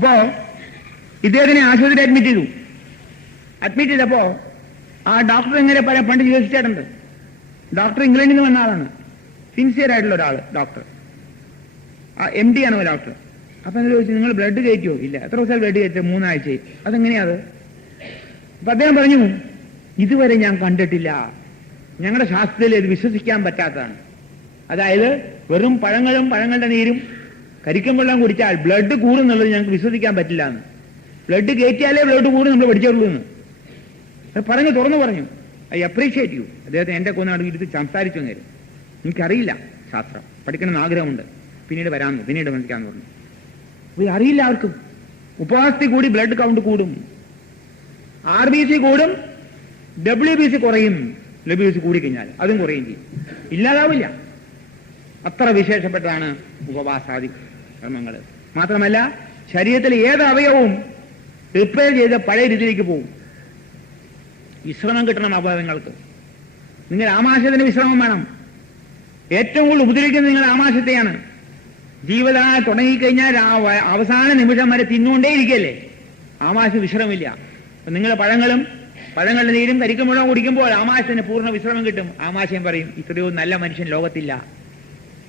അപ്പോ ഇദ്ദേഹത്തിനെ ആശുപത്രി അഡ്മിറ്റ് ചെയ്തപ്പോ ആ ഡോക്ടർ എങ്ങനെ പണ്ട് ചികിത്സിച്ചിട്ടുണ്ട്. ഡോക്ടർ ഇംഗ്ലണ്ടിൽ നിന്ന് വന്ന ആളാണ്, സിൻസിയർ ആയിട്ടുള്ള ഒരാൾ, ഡോക്ടർ MD ആണോ ഡോക്ടർ. അപ്പൊ എന്താ ചോദിച്ചു, നിങ്ങൾ ബ്ലഡ് കയറ്റിയോ? ഇല്ല. എത്ര ദിവസം ബ്ലഡ് കയറ്റോ? 3 ആഴ്ചയായി. അതെങ്ങനെയാത്? അപ്പൊ അദ്ദേഹം പറഞ്ഞു, ഇതുവരെ ഞാൻ കണ്ടിട്ടില്ല, ഞങ്ങളുടെ ശാസ്ത്രത്തിൽ ഇത് വിശ്വസിക്കാൻ പറ്റാത്തതാണ്. അതായത് വെറും പഴങ്ങളുടെ നീരും കരിക്കും വെള്ളം കുടിച്ചാൽ ബ്ലഡ് കൂടുന്നുള്ളത് ഞങ്ങൾക്ക് വിശ്വസിക്കാൻ പറ്റില്ല എന്ന്. ബ്ലഡ് കയറ്റിയാലേ ബ്ലഡ് കൂടും നമ്മൾ പഠിച്ചുള്ളൂ എന്ന് തുറന്നു പറഞ്ഞു. I appreciate you. അദ്ദേഹത്തെ എന്റെ കൊന്നാട് ഇരുത്തി സംസാരിച്ചു നേരം. എനിക്കറിയില്ല ശാസ്ത്രം, പഠിക്കണമെന്ന് ആഗ്രഹമുണ്ട്, പിന്നീട് മനസ്സിലാക്കാന്ന് പറഞ്ഞു. ഇത് അറിയില്ല ആർക്കും. ഉപവാസത്തിൽ കൂടി ബ്ലഡ് കൗണ്ട് കൂടും, RBC കൂടും, WBC കുറയും. WBC കൂടിക്കഴിഞ്ഞാൽ അതും കുറയും ചെയ്യും, ഇല്ലാതാവില്ല. അത്ര വിശേഷപ്പെട്ടതാണ് ഉപവാസാദി കർമ്മങ്ങൾ. മാത്രമല്ല ശരീരത്തിലെ ഏത് അവയവവും റിപ്പയർ ചെയ്ത് പഴയ രീതിയിലേക്ക് പോകും. വിശ്രമം കിട്ടണം അവയവങ്ങൾക്ക്. നിങ്ങൾ ആമാശയത്തിന് വിശ്രമം വേണം. ഏറ്റവും കൂടുതൽ ഉപദ്രവിക്കുന്നത് നിങ്ങൾ ആമാശത്തെയാണ്. ജീവിതം തുടങ്ങിക്കഴിഞ്ഞാൽ അവസാന നിമിഷം വരെ തിന്നുകൊണ്ടേ ഇരിക്കല്ലേ, ആമാശ വിശ്രമില്ല. അപ്പൊ നിങ്ങൾ പഴങ്ങളുടെ നീരും കരിക്കും മുഴുവൻ കുടിക്കുമ്പോൾ ആമാശത്തിന് പൂർണ്ണ വിശ്രമം കിട്ടും. ആമാശയം പറയും, ഇത്രയോ നല്ല മനുഷ്യൻ ലോകത്തില്ല,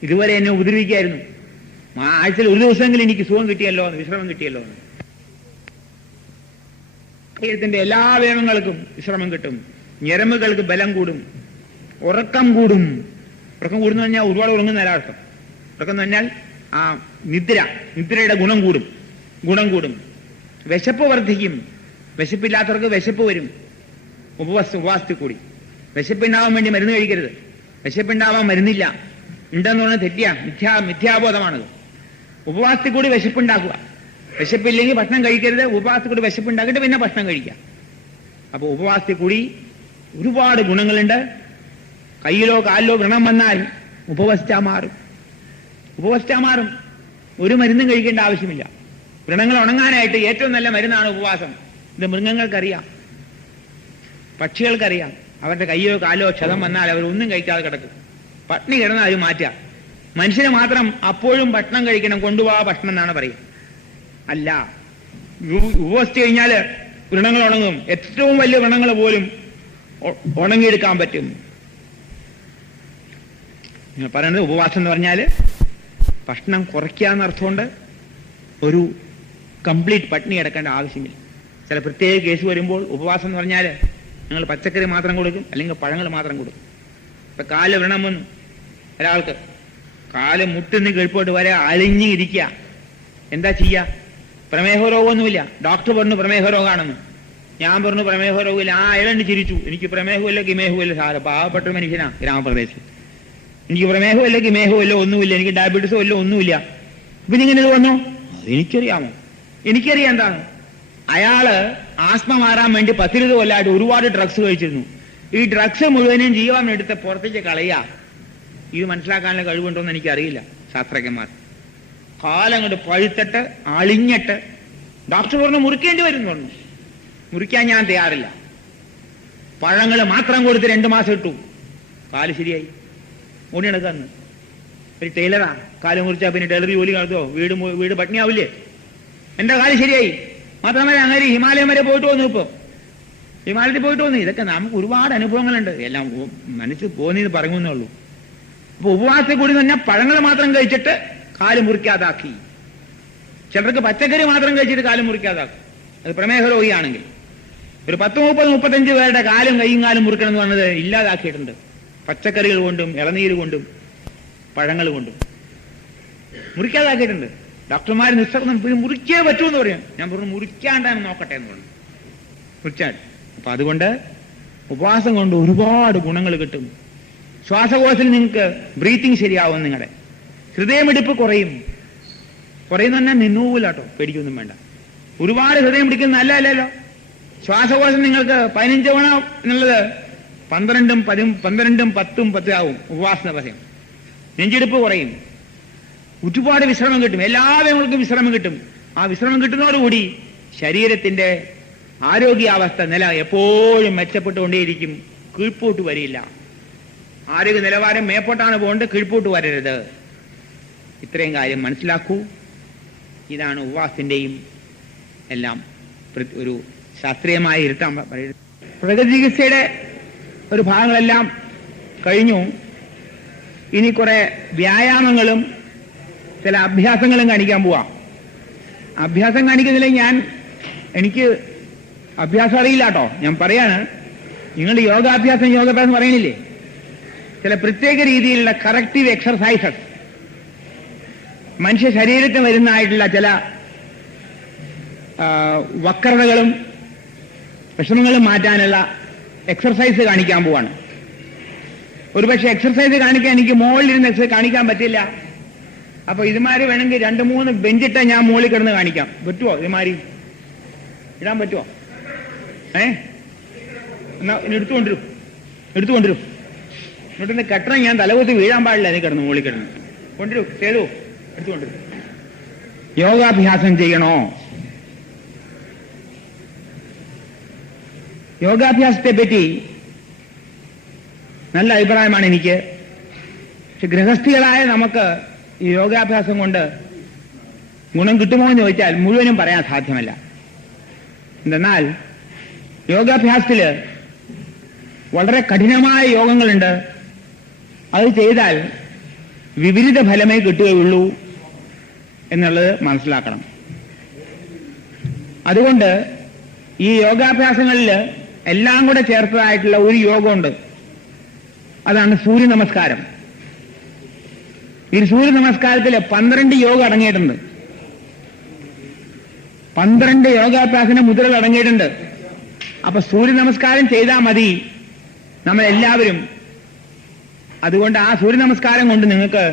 ഇതുവരെ എന്നെ ഉപദ്രവിക്കായിരുന്നു, ആഴ്ചയിൽ ഒരു ദിവസമെങ്കിലും എനിക്ക് സുഖം കിട്ടിയല്ലോ, വിശ്രമം കിട്ടിയല്ലോ. ശരീരത്തിന്റെ എല്ലാ അവയവങ്ങൾക്കും വിശ്രമം കിട്ടും. ഞരമ്പുകൾക്ക് ബലം കൂടും, ഉറക്കം കൂടും. ഉറക്കം കൂടുന്നു പറഞ്ഞാൽ ഒരുപാട് ഉറങ്ങുന്ന ഒരാൾക്കും. ഉറക്കം എന്ന് പറഞ്ഞാൽ ആ നിദ്രയുടെ ഗുണം കൂടും. വിശപ്പ് വർദ്ധിക്കും. വിശപ്പില്ലാത്തവർക്ക് വിശപ്പ് വരും. ഉപവാസത്തിൽ കൂടി വിശപ്പുണ്ടാവാൻ വേണ്ടി മരുന്ന് കഴിക്കരുത്. വിശപ്പുണ്ടാവാൻ മരുന്നില്ല, ഉണ്ടെന്ന് പറഞ്ഞാൽ മിഥ്യാബോധമാണത്. ഉപവാസത്തിൽ കൂടി വിശപ്പുണ്ടാക്കുക. വിശപ്പില്ലെങ്കിൽ ഭക്ഷണം കഴിക്കരുത്. ഉപവാസത്തിൽ കൂടി വിശപ്പുണ്ടാക്കിയിട്ട് പിന്നെ ഭക്ഷണം കഴിക്കുക. അപ്പൊ ഉപവാസത്തിൽ കൂടി ഒരുപാട് ഗുണങ്ങളുണ്ട്. കയ്യിലോ കാലിലോ വ്രണം വന്നാൽ ഉപവസിച്ചാൽ മാറും. ഒരു മരുന്നും കഴിക്കേണ്ട ആവശ്യമില്ല. വ്രണങ്ങൾ ഉണങ്ങാനായിട്ട് ഏറ്റവും നല്ല മരുന്നാണ് ഉപവാസം. ഇത് മൃഗങ്ങൾക്കറിയാം, പക്ഷികൾക്കറിയാം. അവരുടെ കയ്യോ കാലോ ക്ഷതം വന്നാൽ അവരൊന്നും കഴിക്കാതെ കിടക്കും. പട്ടിണി കിടന്നാൽ അത് മാറ്റാം. മനുഷ്യന് മാത്രം അപ്പോഴും ഭക്ഷണം കഴിക്കണം, കൊണ്ടുപോകാ ഭക്ഷണം എന്നാണ് പറയുക. അല്ല, ഉപവസിച്ച് കഴിഞ്ഞാൽ വ്രണങ്ങൾ ഉണങ്ങും. ഏറ്റവും വലിയ വ്രണങ്ങൾ പോലും ഉണങ്ങിയെടുക്കാൻ പറ്റും. നിങ്ങൾ പറയുന്നത് ഉപവാസം എന്ന് പറഞ്ഞാൽ ഭക്ഷണം കുറയ്ക്കുക എന്നർത്ഥമുണ്ട്. ഒരു കംപ്ലീറ്റ് പട്ടിണി കിടക്കേണ്ട ആവശ്യമില്ല. ചില പ്രത്യേക കേസ് വരുമ്പോൾ ഉപവാസം എന്ന് പറഞ്ഞാൽ നിങ്ങൾ പച്ചക്കറി മാത്രം കൊടുക്കും, അല്ലെങ്കിൽ പഴങ്ങൾ മാത്രം കൊടുക്കും. ഇപ്പൊ കാല് വ്രണം വന്നു ഒരാൾക്ക്, കാല് മുട്ടിന്ന് കീഴ്പോട്ട് വരെ അലിഞ്ഞിരിക്കുക, എന്താ ചെയ്യുക? പ്രമേഹ രോഗമൊന്നുമില്ല. ഡോക്ടർ പറഞ്ഞു പ്രമേഹ രോഗമാണെന്ന്. ഞാൻ പറഞ്ഞു പ്രമേഹ രോഗമില്ല. അയാളുണ്ട് ചിരിച്ചു. എനിക്ക് പ്രമേഹമില്ല കിമേഹമില്ല സാറ്. പാവപ്പെട്ട മനുഷ്യനാ ഗ്രാമപ്രദേശത്ത്. എനിക്ക് പ്രമേഹമില്ല കിമേഹമില്ല ഒന്നുമില്ല, എനിക്ക് ഡയബറ്റീസോ ഇല്ല, ഒന്നുമില്ല. പിന്നെ ഇങ്ങനെ ഇത് വന്നോ? അതെനിക്കറിയാമോ? എനിക്കറിയാം എന്താണ്. അയാള് ആസ്മ മാറാൻ വേണ്ടി 10-20 കൊല്ലമായിട്ട് ഒരുപാട് ഡ്രഗ്സ് കഴിച്ചിരുന്നു. ഈ ഡ്രഗ്സ് മുഴുവനും ജീവൻ എടുത്ത് പുറത്തേക്ക് കളയുക. ഇത് മനസ്സിലാക്കാനുള്ള കഴിവുണ്ടോന്ന് എനിക്കറിയില്ല. ശാസ്ത്രജ്ഞന്മാർ കാലങ്ങോട്ട് പഴുത്തിട്ട് അളിഞ്ഞിട്ട് ഡോക്ടർ പറഞ്ഞു മുറിക്കേണ്ടി വരും പറഞ്ഞു. മുറിക്കാൻ ഞാൻ തയ്യാറില്ല. പഴങ്ങൾ മാത്രം കൊടുത്ത് 2 മാസം ഇട്ടു, കാല് ശരിയായി. ഓടി നടക്കാന്ന് ഒരു ടൈലറാ. കാല് മുറിച്ചാ പിന്നെ ടൈലർ ജോലി നടത്തോ? വീട് പട്ടിണിയാവില്ലേ? എന്റെ കാല് ശരിയായി. മാത്രമല്ല അങ്ങനെ ഹിമാലയം വരെ പോയിട്ട് വന്നു. ഇപ്പൊ ഹിമാലയത്തിൽ പോയിട്ട് വന്നു. ഇതൊക്കെ നമുക്ക് ഒരുപാട് അനുഭവങ്ങളുണ്ട്. എല്ലാം മനസ്സിൽ തോന്നിയത് പറയുന്നേ ഉള്ളൂ. അപ്പൊ ഉപവാസത്തിൽ കൂടി തന്നെ പഴങ്ങൾ മാത്രം കഴിച്ചിട്ട് കാല് മുറിക്കാതാക്കി. ചിലർക്ക് പച്ചക്കറി മാത്രം കഴിച്ചിട്ട് കാല് മുറിക്കാതാക്കും. അത് പ്രമേഹ രോഗിയാണെങ്കിൽ. ഒരു 10-30-35 പേരുടെ കാലും കൈയും കാലും മുറിക്കണം എന്ന് പറഞ്ഞത് ഇല്ലാതാക്കിയിട്ടുണ്ട്. പച്ചക്കറികൾ കൊണ്ടും ഇളനീര് കൊണ്ടും പഴങ്ങൾ കൊണ്ടും മുറിക്കാതാക്കിയിട്ടുണ്ട്. ഡോക്ടർമാർ നിസ്സർണം മുറിക്കേ പറ്റൂന്ന് പറയും. ഞാൻ പറഞ്ഞു മുറിക്കാണ്ടാണ് നോക്കട്ടെ എന്ന് പറഞ്ഞു. മുറിച്ചാൽ. അപ്പൊ അതുകൊണ്ട് ഉപവാസം കൊണ്ട് ഒരുപാട് ഗുണങ്ങൾ കിട്ടും. ശ്വാസകോശത്തിൽ നിങ്ങൾക്ക് ബ്രീത്തിങ് ശരിയാവും. നിങ്ങളുടെ ഹൃദയമിടിപ്പ് കുറയും. പറഞ്ഞാൽ നിന്നൂലാട്ടോ, പേടിക്കൊന്നും വേണ്ട. ഒരുപാട് ഹൃദയം പിടിക്കുന്ന നല്ലതല്ലല്ലോ. ശ്വാസകോശം നിങ്ങൾക്ക് 15 തവണ എന്നുള്ളത് 12-10 ആവും ഉപവാസ ദിവസം. നെഞ്ചെടുപ്പ് കുറയും. ഒരുപാട് വിശ്രമം കിട്ടും. എല്ലാവരും വിശ്രമം കിട്ടും. ആ വിശ്രമം കിട്ടുന്നതോടുകൂടി ശരീരത്തിന്റെ ആരോഗ്യാവസ്ഥ നില എപ്പോഴും മെച്ചപ്പെട്ടുകൊണ്ടേയിരിക്കും. കീഴ്പോട്ട് വരില്ല. ആരോഗ്യ നിലവാരം മേപ്പോട്ടാണ് പോകേണ്ടത്, കീഴ്പോട്ട് വരരുത്. ഇത്രയും കാര്യം മനസ്സിലാക്കൂ. ഇതാണ് ഉപവാസത്തിന്റെയും എല്ലാം ഒരു ശാസ്ത്രീയമായി ഇരുത്താൻ പറയുന്നത്. പ്രകൃതി ചികിത്സയുടെ ഒരു ഭാഗങ്ങളെല്ലാം കഴിഞ്ഞു. ഇനി കുറെ വ്യായാമങ്ങളും ചില അഭ്യാസങ്ങളും കാണിക്കാൻ പോവാം. അഭ്യാസം കാണിക്കുന്നില്ലെങ്കിൽ എനിക്ക് അഭ്യാസം അറിയില്ല കേട്ടോ. ഞാൻ പറയാണ്, നിങ്ങൾ യോഗാഭ്യാസം പറയണില്ലേ, ചില പ്രത്യേക രീതിയിലുള്ള കറക്റ്റീവ് എക്സർസൈസസ്, മനുഷ്യ ശരീരത്തിൽ വരുന്നതായിട്ടുള്ള ചില വക്രതകളും വിഷമങ്ങളും മാറ്റാനുള്ള എക്സർസൈസ് കാണിക്കാൻ പോവാണ്. ഒരുപക്ഷെ എക്സർസൈസ് കാണിക്കാൻ എനിക്ക് മുകളിലിരുന്ന് എക്സർസൈസ് കാണിക്കാൻ പറ്റില്ല. അപ്പൊ ഇതുമാതിരി വേണമെങ്കിൽ 2-3 ബെഞ്ചിട്ട ഞാൻ മുകളിൽ കിടന്ന് കാണിക്കാം. പറ്റുമോ? ഇതുമാതിരി ഇടാൻ പറ്റുമോ? എന്നാ എടുത്തുകൊണ്ടിരും എന്നിട്ടൊന്ന് കെട്ടണം. ഞാൻ തലകുത്തി വീഴാൻ പാടില്ല. നീ കിടന്ന് മുകളിൽ കിടന്ന് കൊണ്ടുവരും. ചെയ്തു എടുത്തുകൊണ്ടിരും. യോഗാഭ്യാസം ചെയ്യണോ? യോഗാഭ്യാസത്തെ പറ്റി നല്ല അഭിപ്രായമാണ് എനിക്ക്. പക്ഷെ ഗൃഹസ്ഥികളായ നമുക്ക് ഈ യോഗാഭ്യാസം കൊണ്ട് ഗുണം കിട്ടുമോ എന്ന് ചോദിച്ചാൽ മുഴുവനും പറയാൻ സാധ്യമല്ല. എന്തെന്നാൽ യോഗാഭ്യാസത്തില് വളരെ കഠിനമായ യോഗങ്ങളുണ്ട്. അത് ചെയ്താൽ വിപരീത ഫലമേ കിട്ടുകയുള്ളൂ എന്നുള്ളത് മനസ്സിലാക്കണം. അതുകൊണ്ട് ഈ യോഗാഭ്യാസങ്ങളിൽ എല്ലാം കൂടെ ചേർത്തതായിട്ടുള്ള ഒരു യോഗമുണ്ട്. അതാണ് സൂര്യ നമസ്കാരം. ഈ സൂര്യ നമസ്കാരത്തിൽ 12 യോഗ അടങ്ങിയിട്ടുണ്ട്. 12 യോഗാഭ്യാസന മുദ്രകൾ അടങ്ങിയിട്ടുണ്ട്. അപ്പൊ സൂര്യ നമസ്കാരം ചെയ്താൽ മതി നമ്മളെല്ലാവരും. അതുകൊണ്ട് ആ സൂര്യ നമസ്കാരം കൊണ്ട് നിങ്ങൾക്ക്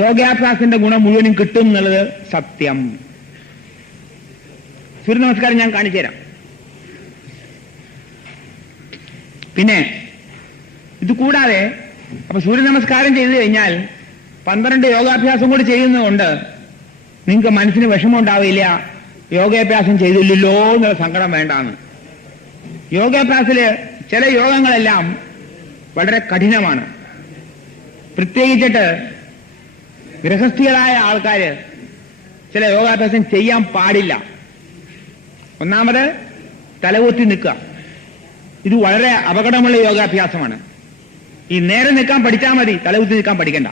യോഗാഭ്യാസത്തിന്റെ ഗുണം മുഴുവനും കിട്ടും എന്നുള്ളത് സത്യം. സൂര്യ നമസ്കാരം ഞാൻ കാണിച്ചു തരാം. പിന്നെ ഇത് കൂടാതെ അപ്പൊ സൂര്യ നമസ്കാരം ചെയ്തു കഴിഞ്ഞാൽ 12 യോഗാഭ്യാസം കൂടി ചെയ്യുന്നതുകൊണ്ട് നിങ്ങൾക്ക് മനസ്സിന് വിഷമം ഉണ്ടാവില്ല. യോഗാഭ്യാസം ചെയ്തില്ലല്ലോ എന്നുള്ള സങ്കടം വേണ്ടാന്ന്. യോഗാഭ്യാസത്തില് ചില യോഗങ്ങളെല്ലാം വളരെ കഠിനമാണ്. പ്രത്യേകിച്ചിട്ട് ഗൃഹസ്ഥികളായ ആൾക്കാര് ചില യോഗാഭ്യാസം ചെയ്യാൻ പാടില്ല. ഒന്നാമത് തലകുത്തി നിൽക്കുക. ഇത് വളരെ അപകടമുള്ള യോഗാഭ്യാസമാണ്. ഈ നേരെ നിൽക്കാൻ പഠിച്ചാൽ മതി, തലകുത്തി നിൽക്കാൻ പഠിക്കണ്ട.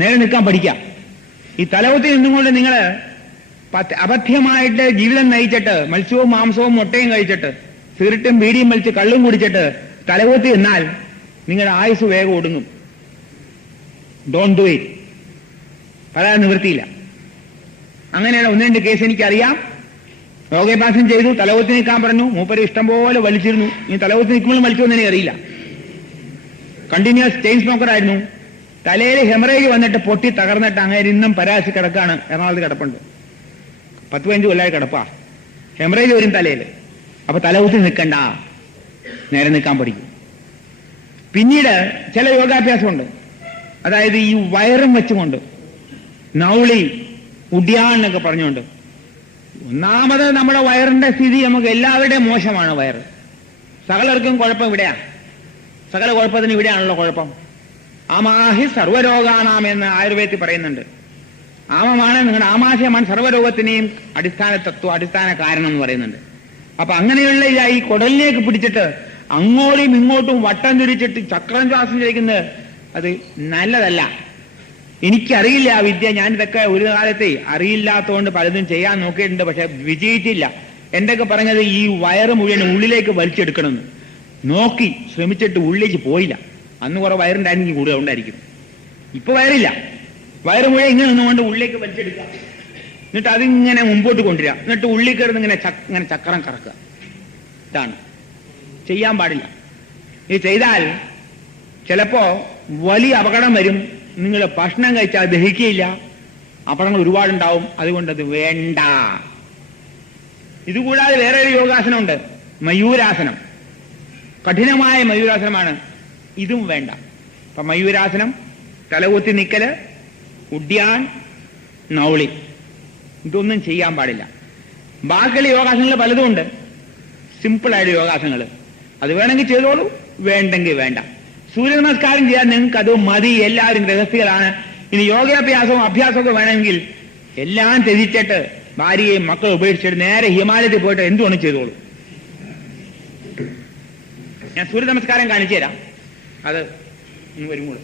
നേരെ നിൽക്കാൻ പഠിക്കാം. ഈ തലകുത്തി നിന്നുകൊണ്ട് നിങ്ങൾ അപഥ്യമായിട്ട് ജീവിതം നയിച്ചിട്ട് മത്സ്യവും മാംസവും മുട്ടയും കഴിച്ചിട്ട് സിഗരറ്റും ബീഡിയും വലിച്ച് കള്ളും കുടിച്ചിട്ട് തലകുത്തി നിന്നാൽ നിങ്ങളുടെ ആയുസ് വേഗം ഒടുങ്ങും. Don't do it. പറയാൻ നിവൃത്തിയില്ല. അങ്ങനെയുള്ള 1-2 കേസ് എനിക്കറിയാം. യോഗാഭ്യാസം ചെയ്തു, തലകുത്തി നിൽക്കാൻ പറഞ്ഞു, മൂപ്പര് ഇഷ്ടം പോലെ വലിച്ചിരുന്നു. ഇനി തലകുത്തി നിൽക്കുമ്പോഴും വലിച്ചോന്ന് എനിക്കറിയില്ല. കണ്ടിന്യൂസ് ചെയിൻ സ്മോക്കറായിരുന്നു. തലയിൽ ഹെമറേജ് വന്നിട്ട് പൊട്ടി തകർന്നിട്ട് അങ്ങനെ ഇന്നും പരാശി കിടക്കാണ്. എറണാകുളത്ത് കിടപ്പുണ്ട്. 10-15 കൊല്ലമായി കിടപ്പാ. ഹെമറേജ് വരും തലയിൽ. അപ്പൊ തലകുത്തി നിൽക്കണ്ട, നേരെ നിൽക്കാൻ പഠിക്കും. പിന്നീട് ചില യോഗാഭ്യാസമുണ്ട്. അതായത് ഈ വയറും വെച്ചുകൊണ്ട് നൗളി ഉഡ്യാൻ എന്നൊക്കെ പറഞ്ഞുകൊണ്ട്. ഒന്നാമത് നമ്മുടെ വയറിന്റെ സ്ഥിതി നമുക്ക് എല്ലാവരുടെയും മോശമാണ്. വയറ് സകലർക്കും കുഴപ്പം ഇവിടെയാണ്. സകല കുഴപ്പത്തിന് ഇവിടെയാണല്ലോ കുഴപ്പം. ആമാഹി സർവരോഗാണാം എന്ന് ആയുർവേദത്തിൽ പറയുന്നുണ്ട്. ആമമാണ് നിങ്ങളുടെ ആമാശയമാണ് സർവ്വരോഗത്തിനെയും അടിസ്ഥാന കാരണം എന്ന് പറയുന്നുണ്ട്. അപ്പൊ അങ്ങനെയുള്ള ഈ കുടലിലേക്ക് പിടിച്ചിട്ട് അങ്ങോട്ടും ഇങ്ങോട്ടും വട്ടം തിരിച്ചിട്ട് ചക്രം ശ്വാസം ചെയ്യിക്കുന്നത് അത് നല്ലതല്ല. എനിക്കറിയില്ല ആ വിദ്യ. ഞാനിതൊക്കെ ഒരു കാലത്തെ അറിയില്ലാത്തതുകൊണ്ട് പലതും ചെയ്യാൻ നോക്കിയിട്ടുണ്ട്. പക്ഷെ വിജയിച്ചില്ല. എന്തൊക്കെ പറഞ്ഞത് ഈ വയറ് മുഴുവൻ ഉള്ളിലേക്ക് വലിച്ചെടുക്കണമെന്ന് നോക്കി ശ്രമിച്ചിട്ട് ഉള്ളിലേക്ക് പോയില്ല. അന്ന് കുറെ വയറുണ്ടായിരുന്നെങ്കിൽ കൂടുതൽ ഉണ്ടായിരിക്കും. ഇപ്പൊ വയറില്ല. വയറ് മുഴുവൻ ഇങ്ങനെ നിന്നുകൊണ്ട് ഉള്ളിലേക്ക് വലിച്ചെടുക്കുക. എന്നിട്ട് അതിങ്ങനെ മുമ്പോട്ട് കൊണ്ടുവരിക. എന്നിട്ട് ഉള്ളിൽ കയറുന്ന ഇങ്ങനെ ചക്രം കറക്കുക. ഇതാണ് ചെയ്യാൻ പാടില്ല. ഇത് ചെയ്താൽ ചിലപ്പോ വലിയ അപകടം വരും. നിങ്ങൾ ഭക്ഷണം കഴിച്ചാൽ ദഹിക്കുകയില്ല. അപകടങ്ങൾ ഒരുപാടുണ്ടാവും. അതുകൊണ്ടത് വേണ്ട. ഇതുകൂടാതെ വേറെ ഒരു യോഗാസനമുണ്ട്, മയൂരാസനം. കഠിനമായ മയൂരാസനമാണ്. ഇതും വേണ്ട. അപ്പൊ മയൂരാസനം, തലകുത്തി നിക്കല്, ഉഡ്യാൻ, നൗളി, ഇതൊന്നും ചെയ്യാൻ പാടില്ല. ബാക്കിയുള്ള യോഗാസനങ്ങൾ പലതും ഉണ്ട്. സിമ്പിളായിട്ട് യോഗാസനങ്ങൾ. അത് വേണമെങ്കിൽ ചെയ്തോളൂ, വേണ്ടെങ്കിൽ വേണ്ട. സൂര്യ നമസ്കാരം ചെയ്യാൻ നിങ്ങൾക്ക് അത് മതി. എല്ലാവരും ഗൃഹസ്ഥികളാണ്. ഇനി യോഗാഭ്യാസവും അഭ്യാസമൊക്കെ വേണമെങ്കിൽ എല്ലാം ത്യജിച്ചിട്ട് ഭാര്യയെയും മക്കളെ ഉപേക്ഷിച്ചിട്ട് നേരെ ഹിമാലയത്തിൽ പോയിട്ട് എന്തുകൊണ്ട് ചെയ്തോളൂ. ഞാൻ സൂര്യ നമസ്കാരം കാണിച്ചു തരാം. അത് വരും കൂടെ.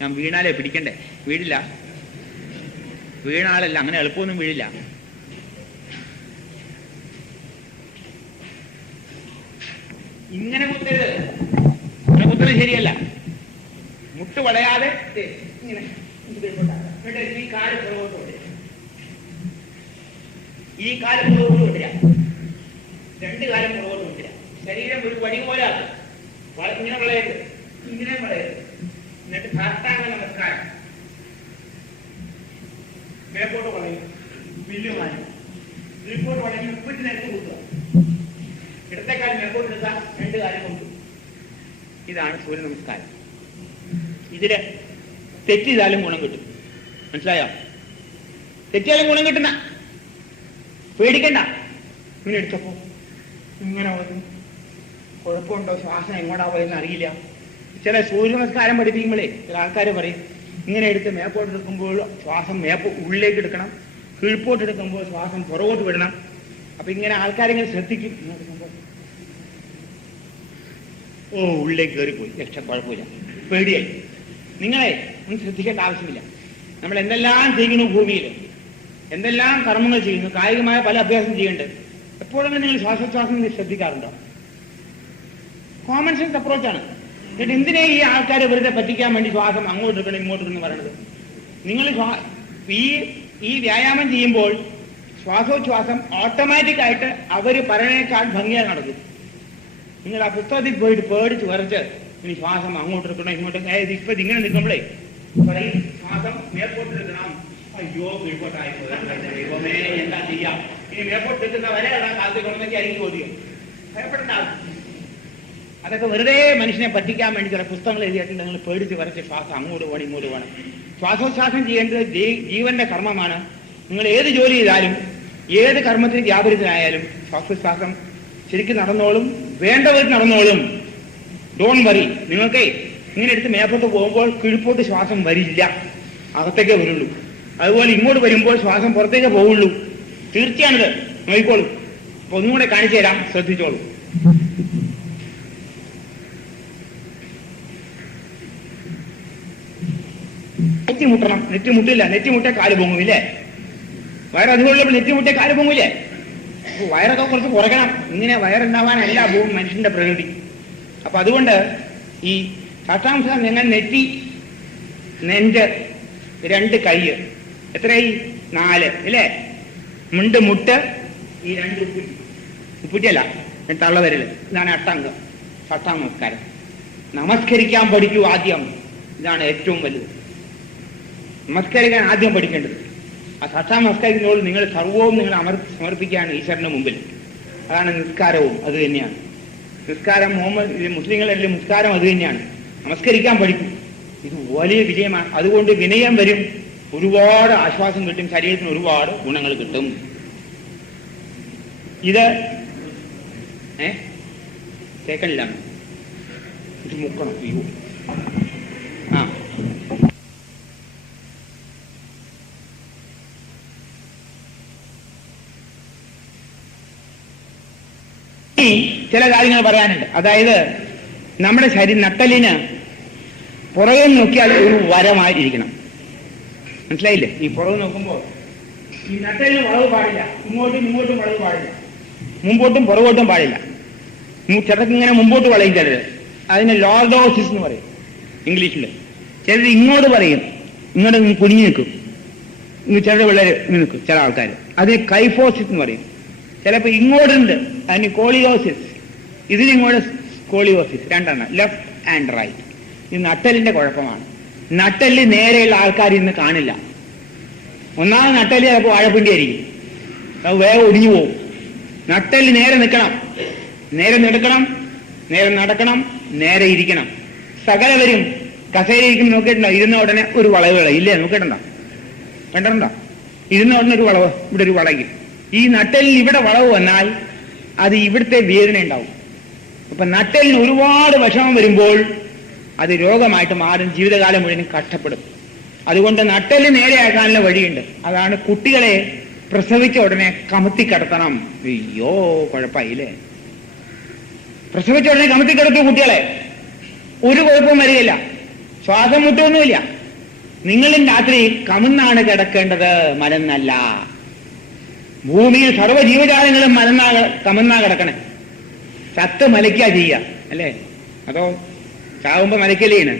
ഞാൻ വീണാലേ പിടിക്കണ്ടേ? വീഴില്ല, വീണാളല്ല, അങ്ങനെ എളുപ്പമൊന്നും വീഴില്ല. ഇങ്ങനെ കുത്തരുത്, ഇങ്ങനെ കുത്തുന്നത് ശരിയല്ല. മുട്ട് വളയാതെ ഇങ്ങനെ ഈ കാല് പുറകോട്ട് കൊണ്ടുവരിക, ഈ കാല് പുറകോട്ട് കൊണ്ടുവരിക, രണ്ട് കാലം പുറകോട്ട് കൊണ്ടുവരിക. ശരീരം ഒരു വടി പോലെ ആക്കും. ഇങ്ങനെ വളയരുത്, ഇങ്ങനെ വളയരുത്. എന്നിട്ട് സാഷ്ടാംഗ നമസ്കാരം മേപ്പോട്ട് വളയും, വില്ല് മാറ്റും, കീഴ്പോട്ട് വളയും, ഉപ്പിട്ട് നേരത്തെ കൂട്ടുക. ഇടത്തെക്കാലം മേപ്പോട്ട് എടുക്കുക, രണ്ട് കാലം കൊണ്ടു. ഇതാണ് സൂര്യ നമസ്കാരം. ഇതില് തെറ്റിതാലും ഗുണം കിട്ടും. മനസ്സിലായോ? തെറ്റിയാലും ഗുണം കിട്ടുന്ന, പേടിക്കണ്ട. ഇങ്ങനെ എടുത്തപ്പോ ഇങ്ങനെ വന്നു, കുഴപ്പമുണ്ടോ, ശ്വാസം എങ്ങോട്ടാ പോയെന്ന് അറിയില്ല. ചില സൂര്യ നമസ്കാരം പഠിപ്പിക്കുമ്പോഴേ ചില ആൾക്കാർ പറയും ഇങ്ങനെ എടുത്ത് മേപ്പോട്ട് എടുക്കുമ്പോൾ ശ്വാസം ഉള്ളിലേക്ക് എടുക്കണം, കീഴ്പോട്ട് എടുക്കുമ്പോൾ ശ്വാസം പുറകോട്ട് വിടണം. അപ്പൊ ഇങ്ങനെ ആൾക്കാരിങ്ങനെ ശ്രദ്ധിക്കും. ഓ, ഉള്ളിലേക്ക് കയറിപ്പോയി, രക്ഷ, കുഴപ്പമില്ല, പേടിയായി. നിങ്ങളെ ഒന്നും ശ്രദ്ധിക്കേണ്ട ആവശ്യമില്ല. നമ്മൾ എന്തെല്ലാം ചെയ്യുന്നു, ഭൂമിയിൽ എന്തെല്ലാം കർമ്മങ്ങൾ ചെയ്യുന്നു, കായികമായ പല അഭ്യാസം ചെയ്യുന്നുണ്ട്. എപ്പോഴെങ്കിലും നിങ്ങൾ ശ്വാസോച്ഛ്വാസം ശ്രദ്ധിക്കാറുണ്ടോ? Common sense അപ്രോച്ചാണ്. എന്നിട്ട് എന്തിനാ ഈ ആൾക്കാരെ വെറുതെ പറ്റിക്കാൻ വേണ്ടി ശ്വാസം അങ്ങോട്ട് എടുക്കണം ഇങ്ങോട്ട് എടുക്കണം പറയണത്? നിങ്ങൾ ഈ വ്യായാമം ചെയ്യുമ്പോൾ ശ്വാസോച്ഛ്വാസം ഓട്ടോമാറ്റിക്കായിട്ട് അവർ പറയണേക്കാൾ ഭംഗിയായി നടക്കും. നിങ്ങൾ ആ പുസ്തകത്തിൽ പോയിട്ട് പേടിച്ച് വരച്ച് ഇനി ശ്വാസം അങ്ങോട്ട് എടുക്കണം ഇങ്ങോട്ട്. ഇപ്പൊ ഇങ്ങനെ നിൽക്കുമ്പോഴേ പറയും ശ്വാസം മേപ്പോട്ടെടുക്കണം. അയ്യോ, കീഴ്പോട്ടായി ദൈവമേ, എന്താ ചെയ്യാം? ഇനി മേപ്പോട്ട് എടുക്കുന്ന വരെ കാലത്ത് കൊണ്ടെന്നൊക്കെ ആയിരിക്കും ചോദ്യം. ഭയപ്പെടേണ്ട ആവശ്യം. അതൊക്കെ വെറുതെ മനുഷ്യനെ പറ്റിക്കാൻ വേണ്ടി ചില പുസ്തകങ്ങൾ എഴുതിയിട്ടുണ്ട്. നിങ്ങൾ പേടിച്ച് വരച്ച് ശ്വാസം അങ്ങോട്ട് പോകണം ഇങ്ങോട്ട് പോകണം. ശ്വാസോച്ഛ്വാസം ചെയ്യേണ്ടത് ജീവന്റെ കർമ്മമാണ്. നിങ്ങൾ ഏത് ജോലി ചെയ്താലും ഏത് കർമ്മത്തിന് വ്യാപരിതനായാലും ശ്വാസോച്ഛ്വാസം ശരിക്കും നടന്നോളും, വേണ്ടവർ നടന്നോളും. Don't worry. നിങ്ങൾക്ക് ഇങ്ങനെ എടുത്ത് മേപ്പോട്ട് പോകുമ്പോൾ കീഴ്പോട്ട് ശ്വാസം വരില്ല, അകത്തേക്കേ വരുള്ളൂ. അതുപോലെ ഇങ്ങോട്ട് വരുമ്പോൾ ശ്വാസം പുറത്തേക്കേ പോവുള്ളൂ. തീർച്ചയാണിത്, നോക്കിക്കോളൂ. അപ്പൊ ഒന്നും കൂടെ കാണിച്ചു തരാം, ശ്രദ്ധിച്ചോളൂ. നെറ്റി മുട്ടണം. നെറ്റി മുട്ടില്ല, നെറ്റി മുട്ടേ കാല് പൊങ്ങുമില്ലേ? വയറധികമുള്ളപ്പോൾ നെറ്റി മുട്ടേ കാല് പൊങ്ങൂലേ? വയറൊക്കെ കുറച്ച് കുറയ്ക്കണം. ഇങ്ങനെ വയറുണ്ടാവാനല്ല ഭൂമി മനുഷ്യന്റെ പ്രകൃതി. അപ്പൊ അതുകൊണ്ട് ഈ സാഷ്ടാംഗം നിങ്ങൾ നെറ്റി, നെഞ്ച്, രണ്ട് കൈ, എത്രയായി? 4 അല്ലേ? മുട്ട്, ഈ 2 ഉപ്പുറ്റിയല്ല, തള്ളവരല്. ഇതാണ് അഷ്ടാംഗം, സാഷ്ടാംഗ നമസ്കാരം. നമസ്കരിക്കാൻ പഠിക്കൂ ആദ്യം. ഇതാണ് ഏറ്റവും വലുത്. നമസ്കരിക്കാൻ ആദ്യം പഠിക്കേണ്ടത്. ആ സാഷ്ടാംഗ നമസ്കരിക്കുന്നതോട് നിങ്ങൾ സർവവും നിങ്ങൾ സമർപ്പിക്കുകയാണ് ഈശ്വരന്റെ മുമ്പിൽ. അതാണ് നിസ്കാരവും അത് തന്നെയാണ്. നിസ്കാരം മുസ്ലിങ്ങളല്ലേ നിസ്കാരം അത് തന്നെയാണ്. നമസ്കരിക്കാൻ പഠിക്കും. ഇത് വലിയ വിജയമാണ്. അതുകൊണ്ട് വിനയം വരും, ഒരുപാട് ആശ്വാസം കിട്ടും, ശരീരത്തിന് ഒരുപാട് ഗുണങ്ങൾ കിട്ടും. ഇത് കേൾക്കണില്ല, ഇത് മുക്കണം. അയ്യോ, ആ ചില കാര്യങ്ങൾ പറയാനുണ്ട്. അതായത് നമ്മുടെ ശരീരം നട്ടലിന് പുറകെ നോക്കിയാൽ ഒരു വരമായിരിക്കണം. മനസ്സിലായില്ലേ? ഈ പുറകെ നോക്കുമ്പോൾ ഈ നട്ടലിന് വളവ് പാടില്ല, ഇങ്ങോട്ടും വളവ് പാടില്ല, മുമ്പോട്ടും പുറകോട്ടും പാടില്ല. ചിലർക്ക് ഇങ്ങനെ മുമ്പോട്ട് വളയും ചിലര്. അതിന് ലോർഡോസിസ് എന്ന് പറയും ഇംഗ്ലീഷിൽ. ചിലർ ഇങ്ങോട്ട് പറയും, ഇങ്ങോട്ട് കുനിഞ്ഞു നിൽക്കും. ചിലർ വളരെ നിൽക്കും ചില ആൾക്കാർ. അതിന് കൈഫോസിസ് എന്ന് പറയും. ചിലപ്പോൾ ഇങ്ങോട്ടുണ്ട്, അതിന് കോളിയോസിസ്. ഇതിനിങ്ങോട്ട് കോളിയോസിസ്. രണ്ടെണ്ണം, ലെഫ്റ്റ് ആൻഡ് റൈറ്റ്. ഇത് നട്ടലിന്റെ കുഴപ്പമാണ്. നട്ടല് നേരെയുള്ള ആൾക്കാർ ഇന്ന് കാണില്ല. ഒന്നാമത് നട്ടല് ചിലപ്പോൾ വാഴപ്പിണ്ടി ആയിരിക്കും, അത് വേഗം ഒടിഞ്ഞു പോകും. നട്ടല് നേരെ നിൽക്കണം, നേരെ നടക്കണം, നേരെ നടക്കണം, നേരെ ഇരിക്കണം. സകലവരും കസേരയിരിക്കും. നോക്കിയിട്ടുണ്ടോ? ഇരുന്ന ഉടനെ ഒരു വളവ് ഇല്ലേ? നോക്കിയിട്ടുണ്ടോ? കണ്ടിട്ടുണ്ടോ? ഇരുന്ന ഉടനെ ഒരു വളവ്, ഇവിടെ ഒരു വളയും. ഈ നട്ടലിൽ ഇവിടെ വളവ് വന്നാൽ അത് ഇവിടുത്തെ വേദന ഉണ്ടാവും. അപ്പൊ നട്ടലിന് ഒരുപാട് വിഷമം വരുമ്പോൾ അത് രോഗമായിട്ട് മാറും, ജീവിതകാലം മുഴുവൻ കഷ്ടപ്പെടും. അതുകൊണ്ട് നട്ടല് നേരെയാക്കാനുള്ള വഴിയുണ്ട്. അതാണ് കുട്ടികളെ പ്രസവിച്ച ഉടനെ കമത്തി കിടത്തണം. അയ്യോ കുഴപ്പമായില്ലേ? പ്രസവിച്ച ഉടനെ കമത്തി കിടത്തു കുട്ടികളെ, ഒരു കുഴപ്പവും വരികയില്ല, ശ്വാസം മുട്ടൊന്നുമില്ല. നിങ്ങളും രാത്രി കമന്നാണ് കിടക്കേണ്ടത്, മലന്നല്ല. ഭൂമിയിൽ സർവ്വ ജീവജാലങ്ങളും കമന്നാ കിടക്കണേ. ചത്ത് മലയ്ക്കാ ചെയ്യുക അല്ലേ? അതോ ചാവുമ്പോ മലയ്ക്കല്ലേണ്?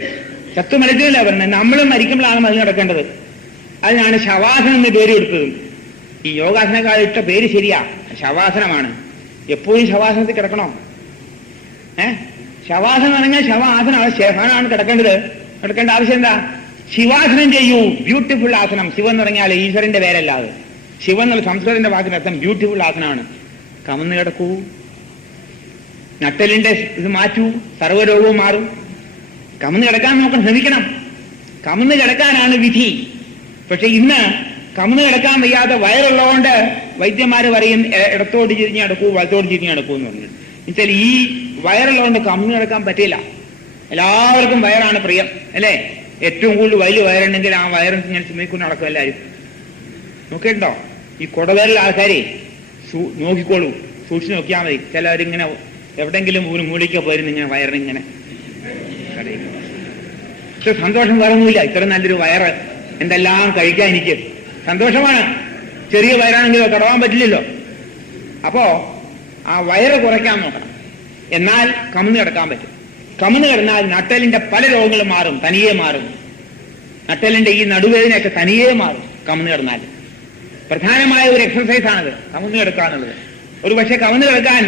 ചത്തു മലയ്ക്കില്ല പറഞ്ഞത്. നമ്മളും മരിക്കുമ്പോഴാണ് മലന്ന് കിടക്കേണ്ടത്. അതിനാണ് ശവാസനം എന്ന് പേര് കൊടുത്തത്. ഈ യോഗാസനക്കാർ ഇട്ട പേര് ശരിയാ, ശവാസനമാണ്. എപ്പോഴും ശവാസനത്തിൽ കിടക്കണോ? ശവാസനം പറഞ്ഞാൽ ശവാസനമാണ്, ശേഫാനാണ് കിടക്കേണ്ടത്. കിടക്കേണ്ട ആവശ്യം എന്താ? ശിവാസനം ചെയ്യൂ, ബ്യൂട്ടിഫുൾ ആസനം. ശിവൻ എന്ന് പറഞ്ഞാൽ ഈശ്വരന്റെ പേരല്ലാതെ. ശിവൻ എന്നുള്ള സംസ്കൃതത്തിന്റെ വാക്കിനർത്ഥം ബ്യൂട്ടിഫുൾ ആസനമാണ്. കമന്ന് കിടക്കൂ, നട്ടലിന്റെ ഇത് മാറ്റൂ, സർവ്വരോഗവും മാറും. കമന്ന് കിടക്കാൻ നോക്കാൻ ശ്രമിക്കണം. കമന്ന് കിടക്കാനാണ് വിധി. പക്ഷെ ഇന്ന് കമന്ന് കിടക്കാൻ വയ്യാതെ വയറുള്ളതുകൊണ്ട് വൈദ്യന്മാര് പറയും ഇടത്തോട് ചിരിഞ്ഞ് നടക്കൂ, വലത്തോട് ചിരിഞ്ഞ് നടക്കൂ എന്ന് പറഞ്ഞു. എന്നുവെച്ചാൽ ഈ വയറുള്ളതുകൊണ്ട് കമന്ന് കിടക്കാൻ പറ്റില്ല. എല്ലാവർക്കും വയറാണ് പ്രിയം അല്ലേ? ഏറ്റവും കൂടുതൽ വലിയ വയറുണ്ടെങ്കിൽ ആ വയറും ഞാൻ ചുമക്കൊണ്ട് നടക്കും എല്ലാവരും. നോക്കിയിട്ടുണ്ടോ? ഈ കുടവയറിൽ ആൾക്കാരെ നോക്കിക്കോളൂ, സൂക്ഷിച്ച് നോക്കിയാൽ മതി. ചിലവരിങ്ങനെ എവിടെങ്കിലും ഒരു മൂളിക്ക പോയിരുന്നു ഇങ്ങനെ വയറിനിങ്ങനെ. പക്ഷെ സന്തോഷം വേറൊന്നുമില്ല. ഇത്ര നല്ലൊരു വയറ്, എന്തെല്ലാം കഴിക്കാൻ എനിക്ക് സന്തോഷമാണ്. ചെറിയ വയറാണെങ്കിലോ തടവാൻ പറ്റില്ലല്ലോ. അപ്പോ ആ വയറ് കുറയ്ക്കാൻ നോക്കണം. എന്നാൽ കമന്ന് കിടക്കാൻ പറ്റും. കമന്ന് കിടന്നാൽ നട്ടലിന്റെ പല രോഗങ്ങളും മാറും, തനിയെ മാറും. നട്ടലിന്റെ ഈ നടുവേദനയൊക്കെ തനിയെ മാറും കമന്ന് കിടന്നാൽ. പ്രധാനമായ ഒരു എക്സർസൈസാണത്, കമന്ന് കിടക്കാന്നുള്ളത്. ഒരു പക്ഷെ കമന്ന് കിടക്കാൻ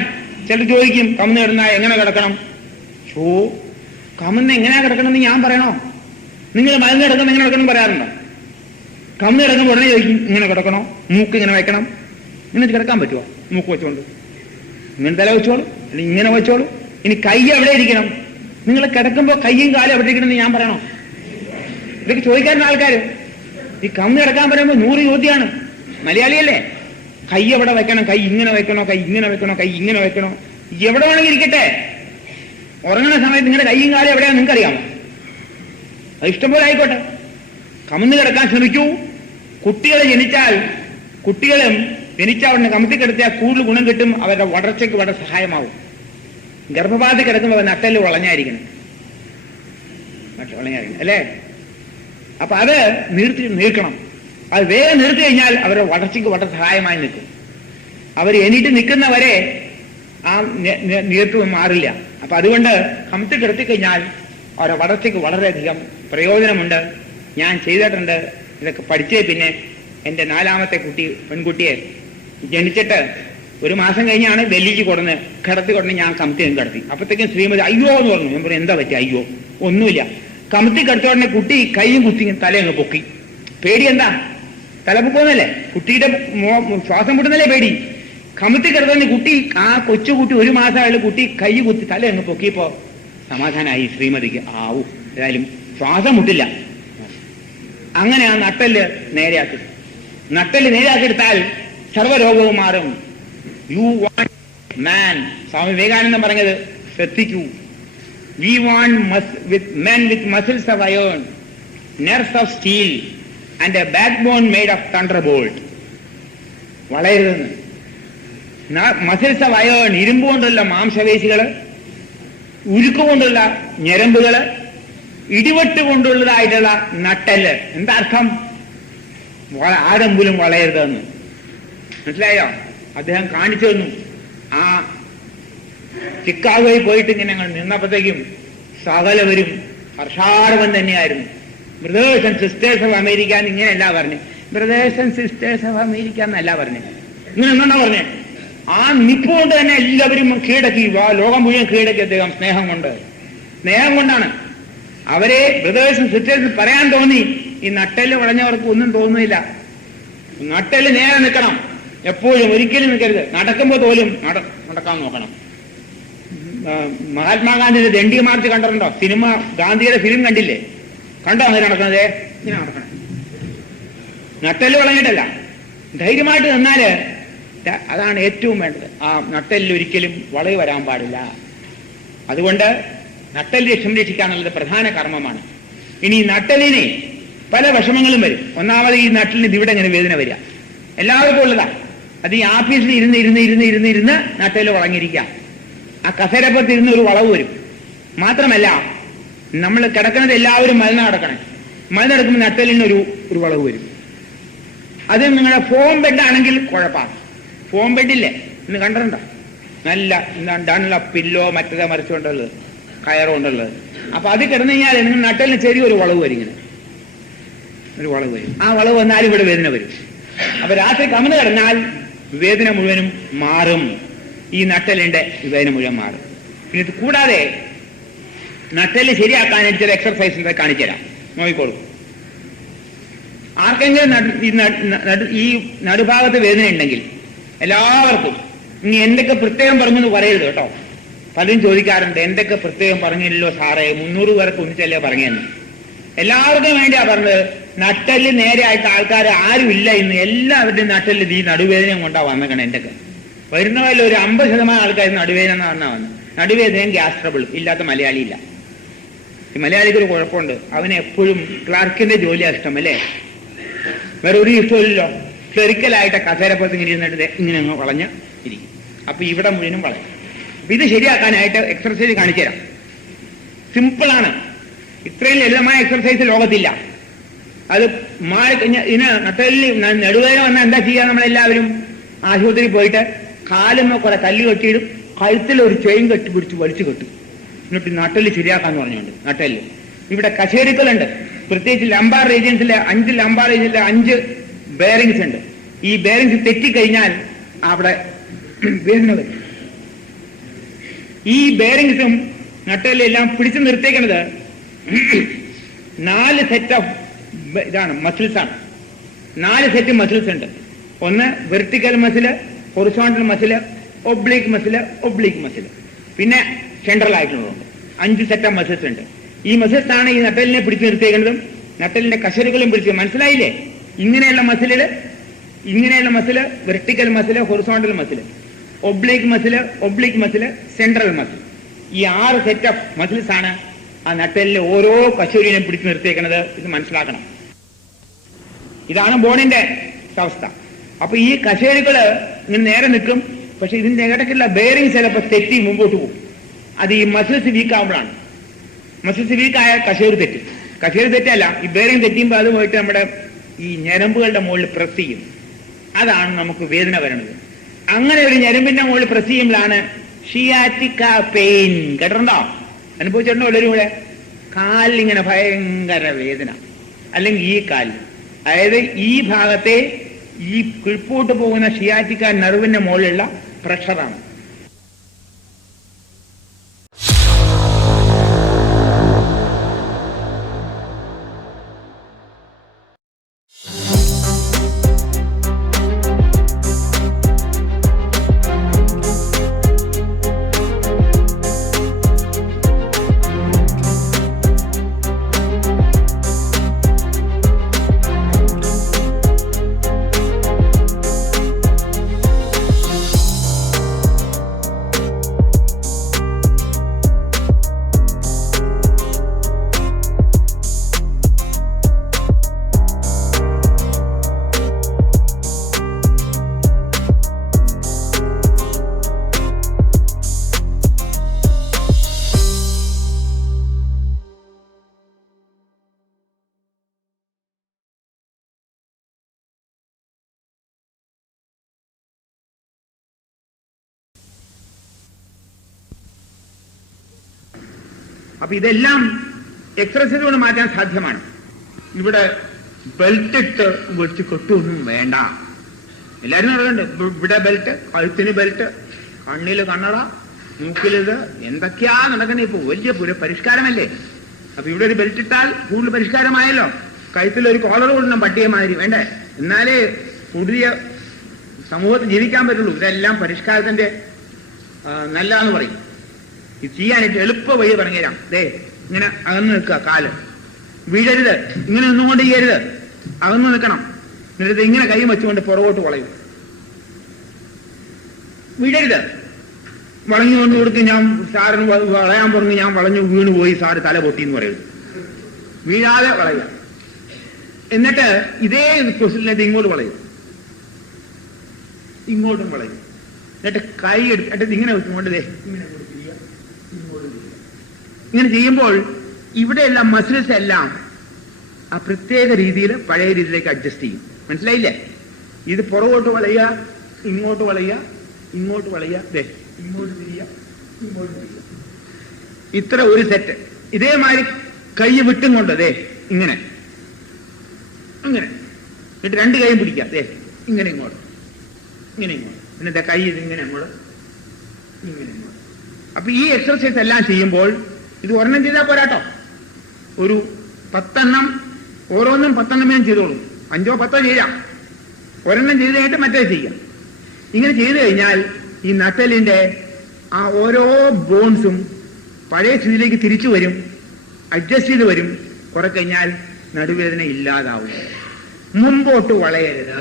ചിലർ ചോദിക്കും, കമന്ന് കിടന്നാൽ എങ്ങനെ കിടക്കണം? കമന്ന് എങ്ങനെയാ കിടക്കണമെന്ന് ഞാൻ പറയണോ? നിങ്ങൾ മരുന്ന് കിടക്കുമ്പോൾ എങ്ങനെ കിടക്കണം പറയാറുണ്ടോ? കമന്ന് കിടക്കുമ്പോൾ ഉടനെ ചോദിക്കും ഇങ്ങനെ കിടക്കണോ, മൂക്ക് ഇങ്ങനെ വെക്കണം. ഇങ്ങനെ കിടക്കാൻ പറ്റുമോ? മൂക്ക് വെച്ചോണ്ട് ഇങ്ങനെ തല വെച്ചോളൂ, അല്ലെങ്കിൽ ഇങ്ങനെ വെച്ചോളൂ. ഇനി കൈ എവിടെ ഇരിക്കണം? നിങ്ങൾ കിടക്കുമ്പോൾ കൈയും കാലും എവിടെ ഇരിക്കണമെന്ന് ഞാൻ പറയണോ? ഇതൊക്കെ ചോദിക്കാറുണ്ട് ആൾക്കാർ. ഈ കമന്ന് കിടക്കാൻ പറയുമ്പോൾ 100 ചോദ്യമാണ്. മലയാളിയല്ലേ? കൈ എവിടെ വെക്കണം? കൈ ഇങ്ങനെ വെക്കണോ? കൈ ഇങ്ങനെ വെക്കണോ? കൈ ഇങ്ങനെ വെക്കണോ? എവിടെ വേണമെങ്കിൽ ഇരിക്കട്ടെ. ഉറങ്ങുന്ന സമയത്ത് നിങ്ങളുടെ കൈയും കാലും എവിടെയാ നിങ്ങൾക്ക് അറിയാമോ? അത് ഇഷ്ടംപോലെ ആയിക്കോട്ടെ. കമന്ന് കിടക്കാൻ ശ്രമിക്കൂ. കുട്ടികളെ കുട്ടികളും ജനിച്ച ഉടനെ കമത്തി കിടത്തിയാൽ കൂടുതൽ ഗുണം കിട്ടും. അവരുടെ വളർച്ചയ്ക്ക് വളരെ സഹായമാവും. ഗർഭപാതി കിടക്കുമ്പോൾ നട്ടല് വളഞ്ഞായിരിക്കണം അല്ലേ? അപ്പൊ അത് നീർക്കണം. അത് വേഗം നിർത്തി കഴിഞ്ഞാൽ അവരുടെ വളർച്ചയ്ക്ക് വളരെ സഹായമായി നിൽക്കും. അവർ എണീറ്റ് നിൽക്കുന്നവരെ ആ നീർത്ത് മാറില്ല. അപ്പൊ അതുകൊണ്ട് കമത്തി കിടത്തിക്കഴിഞ്ഞാൽ അവരുടെ വളർച്ചയ്ക്ക് വളരെയധികം പ്രയോജനമുണ്ട്. ഞാൻ ചെയ്തിട്ടുണ്ട്. ഇതൊക്കെ പഠിച്ചേ പിന്നെ എൻ്റെ 4ാമത്തെ പെൺകുട്ടിയെ ജനിച്ചിട്ട് 1 മാസം കഴിഞ്ഞാണ് ഡൽഹിക്ക് കിടത്തി ഞാൻ കമത്തി കിടത്തി. അപ്പത്തേക്കും ശ്രീമതി അയ്യോ എന്ന് പറഞ്ഞു. ഞാൻ പറഞ്ഞു എന്താ പറ്റി? അയ്യോ ഒന്നുമില്ല. കമത്തി കിടത്തിയ ഉടനെ കുട്ടി കൈയും കുത്തി തലയങ്ങ് പൊക്കി. പേടി എന്താ? തലപ്പൊക്കുന്നല്ലേ? കുട്ടിയുടെ ശ്വാസം മുട്ടുന്നല്ലേ പേടി? കമത്തി കിടത്തുന്ന കുട്ടി, ആ കൊച്ചുകുട്ടി 1 മാസമായാലും കുട്ടി കൈ കുത്തി തലയങ്ങ് പൊക്കിയപ്പോ സമാധാനമായി ശ്രീമതിക്ക്. ആവൂ, ഏതായാലും ശ്വാസം മുട്ടില്ല. അങ്ങനെ ആ നട്ടല് നേരെയാക്കി. നട്ടല് നേരെയാക്കിയെടുത്താൽ സർവ്വരോഗവും മാറും. യു വാണ്ട് മാൻ. സ്വാമി വിവേകാനന്ദൻ പറഞ്ഞത് ശ്രദ്ധിക്കൂ. We want men with muscles of iron, nerves of steel and a backbone made of thunderbolt. വളരുതെന്ന്. മസിൽസ് ഓഫ് അയേൺ, ഇരുമ്പ് കൊണ്ടുള്ള മാംസപേശികള്, ഉരുക്കുകൊണ്ടുള്ള ഞരമ്പുകള്, ഇടിവെട്ട് കൊണ്ടുള്ളതായിട്ടുള്ള നട്ടല്. എന്താ അർത്ഥം? ആരെങ്കിലും വളയരുതെന്ന്. മനസ്സിലായോ? അദ്ദേഹം കാണിച്ചു തന്നു. ആ ചിക്കാഗോയിൽ പോയിട്ട് ഇങ്ങനെ നിന്നപ്പോഴത്തേക്കും സകലവരും ഹർഷാരവൻ തന്നെയായിരുന്നു. Brothers and sisters of America എന്ന് ഇങ്ങനെയല്ല പറഞ്ഞു. Brothers and sisters of America എന്നല്ല പറഞ്ഞു. ഇങ്ങനെ എന്നാ പറഞ്ഞേ? ആ നിപ്പുകൊണ്ട് തന്നെ എല്ലാവരും കീഴടക്കി. ലോകം മുഴുവൻ കീഴടക്കി അദ്ദേഹം. സ്നേഹം കൊണ്ടാണ് അവരെ ബ്രദേഴ്സും സിസ്റ്റേഴ്സും പറയാൻ തോന്നി. ഈ നട്ടല് വളഞ്ഞവർക്ക് ഒന്നും തോന്നുന്നില്ല. നട്ടല് നേരെ നിൽക്കണം എപ്പോഴും, ഒരിക്കലും നിൽക്കരുത്. നടക്കുമ്പോൾ പോലും നടക്കാൻ നോക്കണം. മഹാത്മാഗാന്ധിയുടെ ദണ്ഡി മാർച്ച് കണ്ടിട്ടുണ്ടോ? സിനിമ, ഗാന്ധിയുടെ ഫിലിം കണ്ടില്ലേ? കണ്ടോ അങ്ങനെ നടക്കുന്നത്? ഇങ്ങനെ നടക്കണം. നട്ടല് വളഞ്ഞിട്ടല്ല, ധൈര്യമായിട്ട് നിന്നാല് അതാണ് ഏറ്റവും വേണ്ടത്. ആ നട്ടലിൽ ഒരിക്കലും വളവ് വരാൻ പാടില്ല. അതുകൊണ്ട് നട്ടലിനെ സംരക്ഷിക്കാന്നുള്ളത് പ്രധാന കർമ്മമാണ്. ഇനി നട്ടലിന് പല വിഷമങ്ങളും വരും. ഒന്നാമത് ഈ നട്ടലിന് ഇവിടെ ഇങ്ങനെ വേദന വരിക. എല്ലാവർക്കും ഉള്ളതാണ്. അത് ഈ ആഫീസിൽ ഇരുന്ന് നട്ടല് വളഞ്ഞിരിക്കാം. ആ കസേരപ്പുറത്ത് ഇരുന്ന് ഒരു വളവ് വരും. മാത്രമല്ല, നമ്മൾ കിടക്കുന്നത് എല്ലാവരും മലന്ന് കിടക്കണേ. മലന്ന് കിടക്കുമ്പോൾ നട്ടലിന് ഒരു വളവ് വരും. അത് നിങ്ങളുടെ ഫോം ബെഡാണെങ്കിൽ കുഴപ്പമാണ്. ഫോം ബെഡില്ലേ, ഇന്ന് കണ്ടിട്ടുണ്ടോ? എന്താണല്ല പില്ലോ മറ്റേതാ മറിച്ചുകൊണ്ടുള്ളത്, കയറുകൊണ്ടുള്ളത്. അപ്പൊ അത് കിടന്നു കഴിഞ്ഞാൽ നിങ്ങൾ നട്ടലിന് ചെറിയൊരു വളവ് വരും. ഇങ്ങനെ ഒരു വളവ് വരും. ആ വളവ് വന്നാലും ഇവിടെ വേദന വരും. അപ്പൊ രാത്രി കമന്ന് കിടന്നാൽ വേദന മുഴുവനും മാറും. ഈ നട്ടലിന്റെ വേദന മുഴുവൻ മാറും. പിന്നെ ഇത് കൂടാതെ നട്ടല് ശരിയാക്കാനായിട്ട് ചില എക്സർസൈസ് കാണിച്ചു തരാം, നോക്കിക്കോളൂ. ആർക്കെങ്കിലും ഈ നടുഭാഗത്ത് വേദന ഉണ്ടെങ്കിൽ എല്ലാവർക്കും ഇനി എന്തൊക്കെ പ്രത്യേകം പറഞ്ഞെന്ന് പറയരുത് കേട്ടോ. പലരും ചോദിക്കാറുണ്ട്, എന്തൊക്കെ പ്രത്യേകം പറഞ്ഞില്ലല്ലോ സാറേ, 300 പേർക്ക് ഒന്നിച്ചല്ലേ പറഞ്ഞെന്ന്. എല്ലാവർക്കും വേണ്ടിയാ പറഞ്ഞത്. നട്ടല് നേരെ ആയിട്ട് ആൾക്കാർ ആരും ഇല്ല ഇന്ന്. എല്ലാവരുടെയും നട്ടല് ഈ നടുവേദനയും കൊണ്ടാ വന്നേക്കണം. എന്തൊക്കെ വരുന്നവരിൽ ഒരു 50% ആൾക്കാർ നടുവേദന എന്ന് പറഞ്ഞാൽ വന്നു. നടുവേദനയും ഗ്യാസ് ട്രബിളും ഇല്ലാത്ത മലയാളി ഇല്ല. ഈ മലയാളിക്ക് ഒരു കുഴപ്പമുണ്ട്, അവന് എപ്പോഴും ക്ലർക്കിന്റെ ജോലിയാണ് ഇഷ്ടം, അല്ലേ? വേറെ ഒരു ഇഷ്ടമില്ലല്ലോ. ക്ലറിക്കലായിട്ട് കസേരപ്പുറത്ത് ഇങ്ങനെ ഇരുന്നിട്ട് ഇങ്ങനെ വളഞ്ഞ് ഇരിക്കും. അപ്പൊ ഇവിടെ മുഴുവനും വളയും. അപ്പൊ ഇത് ശരിയാക്കാനായിട്ട് എക്സർസൈസ് കാണിച്ചു തരാം. സിമ്പിളാണ്. ഇത്രയും ലളിതമായ എക്സർസൈസ് ലോകത്തില്ല. അത് ഇതിന് നട്ടലിൽ നെടുവേദന വന്നാൽ എന്താ ചെയ്യുക? നമ്മളെല്ലാവരും ആശുപത്രിയിൽ പോയിട്ട് കാലുമ്മ കുറെ കല്ല് കെട്ടിയിടും, കഴുത്തിൽ ഒരു ചെയിൻ കെട്ടി പിടിച്ച് വലിച്ചു കെട്ടും. എന്നിട്ട് നട്ടല് ശരിയാക്കാന്ന് പറഞ്ഞുകൊണ്ട് നട്ടല് ഇവിടെ കശേരുക്കളുണ്ട്. പ്രത്യേകിച്ച് ലംബാർ റീജിയൻസിലെ 5 ലംബാർ റീജിയനിലെ 5 ബെയറിങ്സ് ഉണ്ട്. ഈ ബെയറിങ്സ് തെറ്റിക്കഴിഞ്ഞാൽ അവിടെ വേദന വരും. ഈ ബെയറിങ്സും നട്ടലെല്ലാം പിടിച്ചു നിർത്തിയേക്കുന്നത് 4 സെറ്റ് ഓഫ് ഇതാണ് മസിൽസ് ആണ്. 4 സെറ്റ് മസിൽസ് ഉണ്ട്. ഒന്ന് vertical muscle, horizontal muscle, oblique muscle, oblique muscle, പിന്നെ സെൻട്രൽ ആയിട്ടുള്ളതുണ്ട്. 5 സെറ്റ് ഓഫ് മസിൽസ് ഉണ്ട്. ഈ മസിൽസ് ആണ് ഈ നട്ടലിനെ പിടിച്ചു നിർത്തിയേക്കുന്നതും നട്ടലിന്റെ കശരുകളും പിടിച്ച്. മനസ്സിലായില്ലേ? ഇങ്ങനെയുള്ള muscle vertical muscle, horizontal muscle, oblique muscle, central muscle. ഈ 6 സെറ്റ് ഓഫ് മസിൽസ് ആണ് ആ നട്ടലിലെ ഓരോ കശൂരിനെയും പിടിച്ചു നിർത്തിയേക്കുന്നത്. ഇത് മനസ്സിലാക്കണം. ഇതാണ് ബോണിന്റെ അവസ്ഥ. അപ്പൊ ഈ കശേരുകള് ഇങ്ങനെ നേരെ നിൽക്കും. പക്ഷെ ഇതിന്റെ ഇടയ്ക്കുള്ള ബെയറിംഗ് ചിലപ്പോൾ തെറ്റി മുമ്പോട്ട് പോകും. അത് ഈ മസിൽസ് വീക്ക് ആകുമ്പോഴാണ്. മസിൽസ് വീക്കായ കശേര് തെറ്റും. കശേര് തെറ്റല്ല, ഈ ബെയറിംഗ് തെറ്റിയുമ്പോൾ അത് പോയിട്ട് നമ്മുടെ ഈ ഞരമ്പുകളുടെ മുകളിൽ പ്രസ് ചെയ്യും. അതാണ് നമുക്ക് വേദന വരുന്നത്. അങ്ങനെ ഒരു ഞരമ്പിന്റെ മുകളിൽ പ്രസ് ചെയ്യുമ്പോഴാണ് ഷിയാറ്റിക്ക പെയിൻ. കേട്ടിട്ടുണ്ടോ? അനുഭവിച്ചിട്ടുണ്ടോ? എല്ലാവരും കൂടെ കാലിലിങ്ങനെ ഭയങ്കര വേദന, അല്ലെങ്കിൽ ഈ കാലിൽ, അതായത് ഈ ഭാഗത്തെ ഈ കിഴ്പോട്ട് പോകുന്ന ഷിയാറ്റിക്ക നെർവിന്റെ മുകളിലുള്ള പ്രഷറാണ്. അപ്പൊ ഇതെല്ലാം എക്സർസൈസ് കൊണ്ട് മാറ്റാൻ സാധ്യമാണ്. ഇവിടെ ബെൽറ്റ് ഇട്ട് വെച്ച് കെട്ടൊന്നും വേണ്ട. എല്ലാവരും നടക്കുന്നുണ്ട്. ഇവിടെ ബെൽറ്റ്, കഴുത്തിന് ബെൽറ്റ്, കണ്ണില് കണ്ണട, മൂക്കിലിത്, എന്തൊക്കെയാ നടക്കണേ. ഇപ്പൊ വലിയ പരിഷ്കാരമല്ലേ. അപ്പൊ ഇവിടെ ഒരു ബെൽറ്റ് ഇട്ടാൽ കൂടുതൽ പരിഷ്കാരമായല്ലോ. കഴുത്തിലൊരു കോളർ കൊണ്ടണം, പട്ടികമാതിരി വേണ്ടേ? എന്നാലേ പുതിയ സമൂഹത്തിൽ ജീവിക്കാൻ പറ്റുള്ളൂ. ഇതെല്ലാം പരിഷ്കാരത്തിന്റെ നല്ലതെന്ന് പറയും. ഇത് ചെയ്യാനായിട്ട് എളുപ്പ വഴി പറഞ്ഞുതരാം. ദേ ഇങ്ങനെ അകന്ന് നിൽക്കുക, കാല് വീഴരുത്, ഇങ്ങനെ നിന്നുകൊണ്ട് ചെയ്യരുത്, അകന്ന് നിൽക്കണം. എന്നിട്ട് ഇങ്ങനെ കൈ വെച്ചുകൊണ്ട് പുറകോട്ട് വളയും. വീഴരുത്. വളഞ്ഞു കൊണ്ട് കൊടുത്ത് ഞാൻ സാറിന് വളയാൻ പറഞ്ഞു, ഞാൻ വളഞ്ഞു വീണു പോയി, സാറ് തല പൊട്ടി എന്ന് പറയരുത്. വീഴാതെ വളയുക. എന്നിട്ട് ഇതേ പൊസിഷനിലേക്ക് ഇങ്ങോട്ട് വളയും. ഇങ്ങോട്ടും വളയും. എന്നിട്ട് കൈ എടുത്തിട്ട് ഇങ്ങനെ വെച്ചുകൊണ്ട് ഇങ്ങനെ ഇങ്ങനെ ചെയ്യുമ്പോൾ ഇവിടെയെല്ലാം മസിൽസ് എല്ലാം ആ പ്രത്യേക രീതിയിൽ പഴയ രീതിയിലേക്ക് അഡ്ജസ്റ്റ് ചെയ്യും. മനസ്സിലായില്ലേ? ഇത് പുറകോട്ട് വളയുക, ഇങ്ങോട്ട് വളയുക, ഇങ്ങോട്ട് വളയുക, ഇങ്ങോട്ട് തിരിയുക, ഇങ്ങോട്ട് തിരിയുക. ഇത്ര ഒരു സെറ്റ്. ഇതേമാതിരി കൈ വിട്ടും കൊണ്ട് ഇങ്ങനെ അങ്ങനെ എന്നിട്ട് രണ്ട് കൈയും പിടിക്കാം. ഇങ്ങനെ ഇങ്ങോട്ട്, ഇങ്ങനെ ഇങ്ങോട്ട്, എന്നിട്ട് കൈ ഇതിങ്ങനെ അങ്ങോട്ട്, ഇങ്ങനെ ഇങ്ങോട്ട്. അപ്പൊ ഈ എക്സർസൈസ് എല്ലാം ചെയ്യുമ്പോൾ ഇത് ഒരെണ്ണം ചെയ്താൽ പോരാട്ടോ, ഒരു 10 എണ്ണം, ഓരോന്നും 10 എണ്ണം ഞാൻ ചെയ്തോളൂ. 5ഓ 10ഓ ചെയ്യാം. ഒരെണ്ണം ചെയ്ത് കഴിഞ്ഞിട്ട് മറ്റേ ചെയ്യാം. ഇങ്ങനെ ചെയ്തു കഴിഞ്ഞാൽ ഈ നട്ടലിന്റെ ആ ഓരോ ബോൺസും പഴയ സ്ഥിതിയിലേക്ക് തിരിച്ചു വരും, അഡ്ജസ്റ്റ് ചെയ്ത് വരും. കുറെ കഴിഞ്ഞാൽ നടുവേദന ഇല്ലാതാവും. മുമ്പോട്ട് വളയരുത്,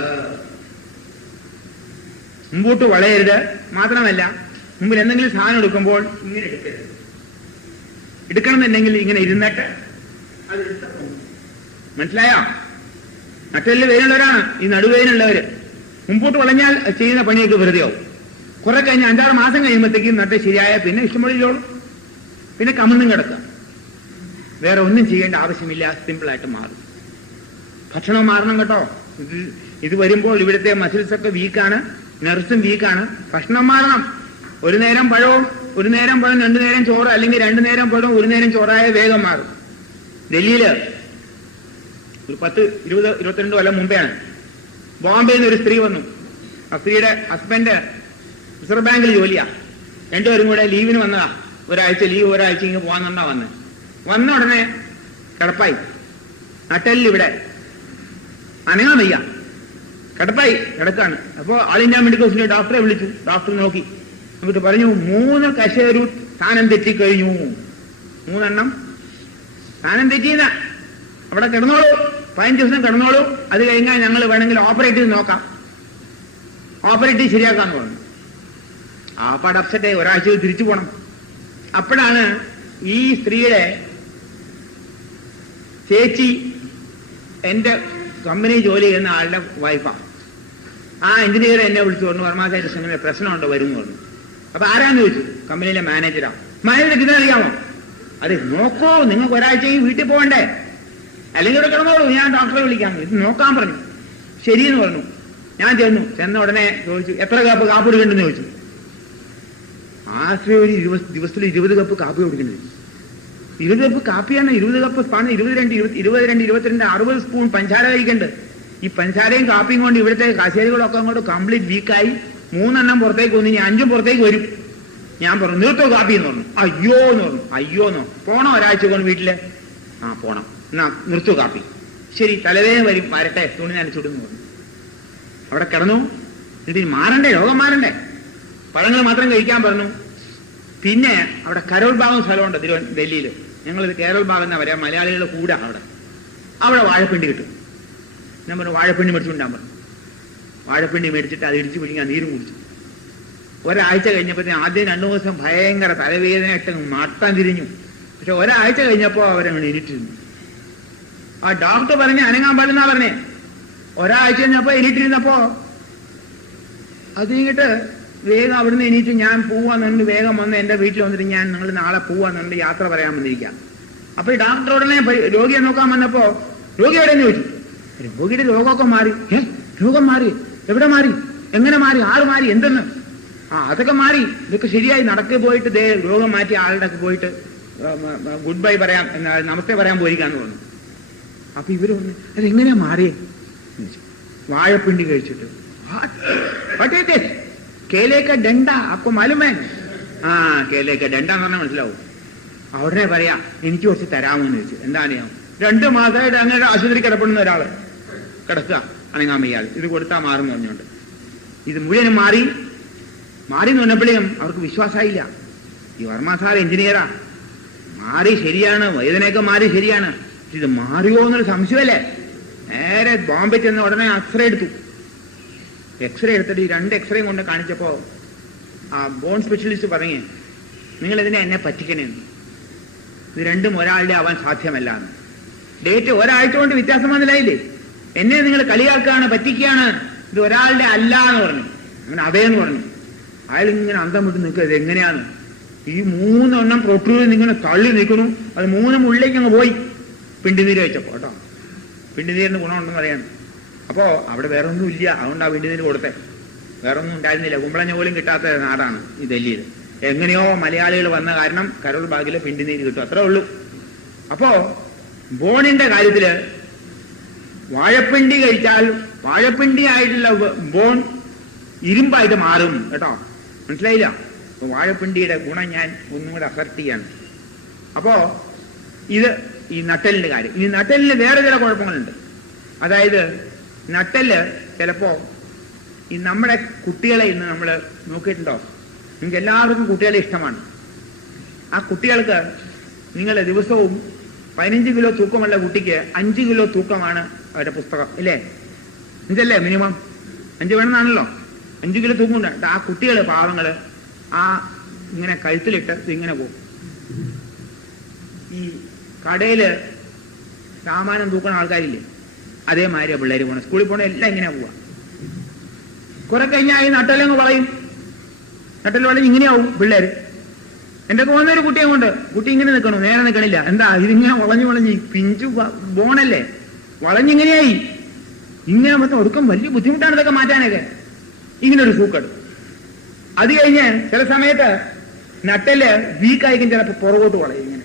മുമ്പോട്ട് വളയരുത്. മാത്രമല്ല മുമ്പിൽ എന്തെങ്കിലും സാധനം എടുക്കുമ്പോൾ ഇങ്ങനെ എടുക്കരുത്. എടുക്കണമെന്നുണ്ടെങ്കിൽ ഇങ്ങനെ ഇരുന്നിട്ട് അത് എടുത്ത്. മനസ്സിലായോ? നട്ടലിൽ വേദനയുള്ളവരാണ് ഈ നടുവേദനയുള്ളവര്. മുമ്പോട്ട് വളഞ്ഞാൽ ചെയ്യുന്ന പണിയൊക്കെ വെറുതെയാവും. കുറെ കഴിഞ്ഞ് 5-6 മാസം കഴിയുമ്പോഴത്തേക്കും നട്ട് ശരിയായ പിന്നെ ഇഷ്ടംപോലെയോളും. പിന്നെ കമന്നും കിടക്കാം. വേറെ ഒന്നും ചെയ്യേണ്ട ആവശ്യമില്ല, സിമ്പിളായിട്ട് മാറും. ഭക്ഷണം മാറണം കേട്ടോ. ഇത് വരുമ്പോൾ ഇവിടുത്തെ മസിൽസ് ഒക്കെ വീക്കാണ്, നെർവ്സും വീക്കാണ്. ഭക്ഷണം മാറണം. ഒരു നേരം പഴവും, ഒരു നേരം പഴം, 2 നേരം ചോറ്, അല്ലെങ്കിൽ 2 നേരം പഴവും 1 നേരം ചോറായ വേഗം മാറും. ഡൽഹിയില് ഒരു 10-20-22 കൊല്ലം മുമ്പെയാണ് ബോംബെയിൽ നിന്ന് ഒരു സ്ത്രീ വന്നു. ആ സ്ത്രീയുടെ ഹസ്ബൻഡ് റിസർവ് ബാങ്കിൽ ജോലിയാ. രണ്ടുപേരും കൂടെ ലീവിന് വന്നതാ. ഒരാഴ്ച ലീവ്, ഒരാഴ്ച ഇങ്ങനെ പോകാൻ വന്ന ഉടനെ കിടപ്പായി. നട്ടലിൽ ഇവിടെ അനങ്ങാൻ വയ്യ, കിടപ്പായി കിടക്കാണ്. അപ്പോ ആൾ ഇന്ത്യ മെഡിക്കൽ ഹൗസിലെ ഡോക്ടറെ വിളിച്ചു. ഡോക്ടർ നോക്കി എന്നിട്ട് പറഞ്ഞു, 3 കശേരു സ്ഥാനം തെറ്റിക്കഴിഞ്ഞു. 3 എണ്ണം സ്ഥാനം തെറ്റിയെന്ന. അവിടെ കിടന്നോളൂ, 15 ദിവസം കിടന്നോളൂ. അത് കഴിഞ്ഞാൽ ഞങ്ങൾ വേണമെങ്കിൽ ഓപ്പറേറ്റ് ചെയ്ത് നോക്കാം, ഓപ്പറേറ്റ് ശരിയാക്കാന്ന് പറഞ്ഞു. ആപ്പാട് അപ്സെറ്റ്, ഒരാഴ്ച തിരിച്ചു പോകണം. അപ്പോഴാണ് ഈ സ്ത്രീയുടെ ചേച്ചി എന്റെ കമ്പനി ജോലി ചെയ്യുന്ന ആളുടെ വൈഫാണ്. ആ എഞ്ചിനീയർ എന്നെ വിളിച്ചു പറഞ്ഞു, വർമാസായിട്ട് ഇങ്ങനെ പ്രശ്നമുണ്ടോ വരും പറഞ്ഞു. അപ്പൊ ആരാന്ന് ചോദിച്ചു. കമ്പനിയിലെ മാനേജരാണ്. മാനേജർക്ക് ഇതറിയാമോ? അത് നോക്കൂ, നിങ്ങൾക്ക് ഒരാഴ്ചയും വീട്ടിൽ പോകണ്ടേ, അല്ലെങ്കിൽ ഇവിടെ കിടന്നോളൂ, ഞാൻ ഡോക്ടറെ വിളിക്കാം, ഇത് നോക്കാൻ പറഞ്ഞു. ശരിയെന്ന് പറഞ്ഞു. ഞാൻ ചെന്ന ഉടനെ ചോദിച്ചു, എത്ര കപ്പ് കാപ്പി കൊടുക്കണ്ടെന്ന് ചോദിച്ചു. ആശ്രയ ഒരു ദിവസത്തിൽ 20 കപ്പ് കാപ്പി കൊടുക്കേണ്ടത്. 20 കപ്പ് കാപ്പിയാണ്. 20 കപ്പ് സ്ഥാനം 22 60 സ്പൂൺ പഞ്ചാര കഴിക്കണ്ട്. ഈ പഞ്ചാരയും കാപ്പിയും കൊണ്ട് ഇവിടുത്തെ കശേരികളൊക്കെ അങ്ങോട്ട് കംപ്ലീറ്റ് വീക്കായി 3 എണ്ണം പുറത്തേക്ക് വന്നു. ഇനി 5 പുറത്തേക്ക് വരും. ഞാൻ പറഞ്ഞു, നിർത്തോ കാപ്പി എന്ന് പറഞ്ഞു. അയ്യോ എന്ന് പറഞ്ഞു. അയ്യോന്നോ? പോണോ ഒരാഴ്ച കൊണ്ട് വീട്ടില്? ആ പോണം. എന്നാ നിർത്തൂ കാപ്പി. ശരി, തലവേദന വരും, വരട്ടെ, തുണി നനച്ചുവിടുന്നു പറഞ്ഞു. അവിടെ കിടന്നു. എന്നിട്ട് മാറണ്ടേ, രോഗം മാറണ്ടേ? പഴങ്ങൾ മാത്രം കഴിക്കാൻ പറഞ്ഞു. പിന്നെ അവിടെ കരോൾ ഭാഗം സ്ഥലമുണ്ട് ഡൽഹിയിൽ. ഞങ്ങളിത് കേരൾ ഭാഗം എന്നാ പറയാം, മലയാളികളുടെ കൂടാണ് അവിടെ. അവിടെ വാഴപ്പിണ്ടി കിട്ടും. ഞാൻ പറഞ്ഞു, വാഴപ്പിണ്ടി മേടിച്ചുകൊണ്ടാൻ പറഞ്ഞു. വാഴപ്പിണ്ടി മേടിച്ചിട്ട് അത് ഇടിച്ചു പിടിക്കാൻ നീരും കുടിച്ചു. ഒരാഴ്ച കഴിഞ്ഞപ്പോഴത്തേക്കും ആദ്യം 2 ദിവസം ഭയങ്കര തലവേദനയായിട്ട് മട്ടം തിരിഞ്ഞു. പക്ഷെ ഒരാഴ്ച കഴിഞ്ഞപ്പോ അവരങ്ങനെ എണീറ്റിരുന്നു. ആ ഡോക്ടർ പറഞ്ഞ് അനങ്ങാൻ പാടില്ലെന്നാ പറഞ്ഞേ. ഒരാഴ്ച കഴിഞ്ഞപ്പോ എണീറ്റിരുന്നപ്പോ അത് കഴിഞ്ഞിട്ട് വേഗം അവിടുന്ന് എണീറ്റ് ഞാൻ പോവാന്നുണ്ട്. വേഗം വന്ന് എന്റെ വീട്ടിൽ വന്നിട്ട് ഞാൻ നിങ്ങൾ നാളെ പോവാന്നുണ്ട്, യാത്ര പറയാൻ വന്നിരിക്കാം. അപ്പൊ ഈ ഡോക്ടർ ഉടനെ രോഗിയെ നോക്കാൻ വന്നപ്പോ രോഗി എവിടെയെന്ന് ചോദിച്ചു. രോഗിയുടെ രോഗമൊക്കെ മാറി. രോഗം മാറി? എവിടെ മാറി? എങ്ങനെ മാറി? ആറ് മാറി? എന്തെന്ന്? അതൊക്കെ മാറി, ഇതൊക്കെ ശരിയായി. നടക്കെ പോയിട്ട് രോഗം മാറ്റി ആളുടെ പോയിട്ട് ഗുഡ് ബൈ പറയാം, നമസ്തേ പറയാൻ പോയിരിക്കാന്ന് പറഞ്ഞു. അപ്പൊ ഇവര് പറഞ്ഞു, അതെങ്ങനെയാ മാറിയേ? വാഴപ്പിണ്ടി കഴിച്ചിട്ട്. കേലേക്ക് ഡണ്ട അപ്പൊ മലുമേ. കേലേക്ക് ഡണ്ട എന്ന് പറഞ്ഞാൽ മനസ്സിലാവും. അവിടെ പറയാ, എനിക്ക് കുറച്ച് തരാമെന്ന് ചോദിച്ചു. എന്താണ്? 2 മാസമായിട്ട് അങ്ങനെ ആശുപത്രി കിടപ്പെടുന്ന ഒരാള് കിടക്കുക, അനങ്ങാൻ വയ്യാൾ. ഇത് കൊടുത്താൽ മാറുന്നു പറഞ്ഞുകൊണ്ട് ഇത് മുഴുവനും മാറി എന്ന് പറഞ്ഞപ്പോഴേക്കും അവർക്ക് വിശ്വാസമായില്ല. ഈ വർമ്മ സാർ എഞ്ചിനീയറാ, മാറി ശരിയാണ്, വേദനയൊക്കെ മാറി ശരിയാണ്, ഇത് മാറിയോ എന്നൊരു സംശയമല്ലേ. നേരെ ബോംബെ ചെന്ന് ഉടനെ എക്സ്റേ എടുത്തു. എക്സ്റേ എടുത്തിട്ട് ഈ 2 എക്സ്റേയും കൊണ്ട് കാണിച്ചപ്പോ ആ ബോൺ സ്പെഷ്യലിസ്റ്റ് പറഞ്ഞേ, നിങ്ങൾ ഇതിനെ എന്നെ പറ്റിക്കണേന്ന്. ഇത് രണ്ടും ഒരാളുടെ ആവാൻ സാധ്യമല്ല എന്ന്. ഡേറ്റ് ഒരാഴ്ച കൊണ്ട് വ്യത്യാസം വന്നില്ലായില്ലേ? എന്നെ നിങ്ങൾ കളിയാക്കുകയാണ്, പറ്റിക്കുകയാണ്, ഇത് ഒരാളുടെ അല്ല എന്ന് പറഞ്ഞു. അങ്ങനെ അതേന്ന് പറഞ്ഞു. അയാൾ ഇങ്ങനെ അന്തം വിട്ട് നിൽക്കുക, ഇത് എങ്ങനെയാണ് ഈ 3 എണ്ണം പ്രൊട്രൂഡ് ഇങ്ങനെ തള്ളി നിൽക്കുന്നു, അത് 3 ഉള്ളിലേക്ക് അങ്ങ് പോയി പിണ്ടിനീര് വെച്ചപ്പോ കേട്ടോ. പിണ്ടിനീരിന് ഗുണമുണ്ടെന്ന് പറയാണ്. അപ്പോ അവിടെ വേറെ ഒന്നും ഇല്ല, അതുകൊണ്ട് ആ പിണ്ടിനീര് കൊടുത്തേ. വേറെ ഒന്നും ഉണ്ടായിരുന്നില്ല, കുമ്പളഞ്ഞ പോലും കിട്ടാത്ത നാടാണ് ഈ ഡൽഹിയിൽ. എങ്ങനെയോ മലയാളികൾ വന്ന കാരണം കരോൾ ബാഗില് പിണ്ടിനീര് കിട്ടും, അത്രേ ഉള്ളൂ. അപ്പോ ബോണിന്റെ കാര്യത്തില് വാഴപ്പിണ്ടി കഴിച്ചാൽ വാഴപ്പിണ്ടി ആയിട്ടുള്ള ബോൺ ഇരുമ്പായിട്ട് മാറും കേട്ടോ, മനസ്സിലായില്ല? വാഴപ്പിണ്ടിയുടെ ഗുണം ഞാൻ ഒന്നും കൂടെ അസർട്ട് ചെയ്യാണ്. അപ്പോ ഇത് ഈ നട്ടലിന്റെ കാര്യം. ഇനി നട്ടലിന് വേറെ ചില കുഴപ്പങ്ങളുണ്ട്. അതായത് നട്ടല് ചിലപ്പോ ഈ നമ്മുടെ കുട്ടികളെ ഇന്ന് നമ്മൾ നോക്കിയിട്ടുണ്ടോ? നിങ്ങൾക്ക് എല്ലാവർക്കും കുട്ടികളെ ഇഷ്ടമാണ്. ആ കുട്ടികൾക്ക് നിങ്ങൾ ദിവസവും 15 കിലോ തൂക്കമുള്ള കുട്ടിക്ക് 5 കിലോ തൂക്കമാണ് അവരുടെ പുസ്തകം, ഇല്ലേ? ഇതല്ലേ മിനിമം 5 വേണമെന്നാണല്ലോ. 5 കിലോ തൂക്കമുണ്ട്. ആ കുട്ടികൾ പാവങ്ങള് ആ ഇങ്ങനെ കഴുത്തിലിട്ട് ഇങ്ങനെ പോകും. ഈ കടയില് സാമാനം തൂക്കുന്ന ആൾക്കാരില്ലേ, അതേമാതിരിയാ പിള്ളേര് പോകണം. സ്കൂളിൽ പോകണ എല്ലാം ഇങ്ങനെ പോവാ. കുറെ കഴിഞ്ഞാൽ ഈ നട്ടലങ്ങ് വളയും. നട്ടല് വളയും ഇങ്ങനെയാവും പിള്ളേര്. എന്റെ പോകുന്നൊരു കുട്ടിയെ കൊണ്ട് കുട്ടി ഇങ്ങനെ നിൽക്കണു, നേരെ നിൽക്കണില്ല. എന്താ ഇതിങ്ങനെ വളഞ്ഞ് പിഞ്ചു ബോണല്ലേ, വളഞ്ഞിങ്ങനെയായി. ഇങ്ങനെ മൊത്തം ഒടുക്കം വലിയ ബുദ്ധിമുട്ടാണ് ഇതൊക്കെ മാറ്റാനൊക്കെ. ഇങ്ങനൊരു സൂക്കട്. അത് കഴിഞ്ഞ് ചില സമയത്ത് നട്ടല് വീക്കായിരിക്കും, ചിലപ്പോൾ പുറകോട്ട് വളയും ഇങ്ങനെ.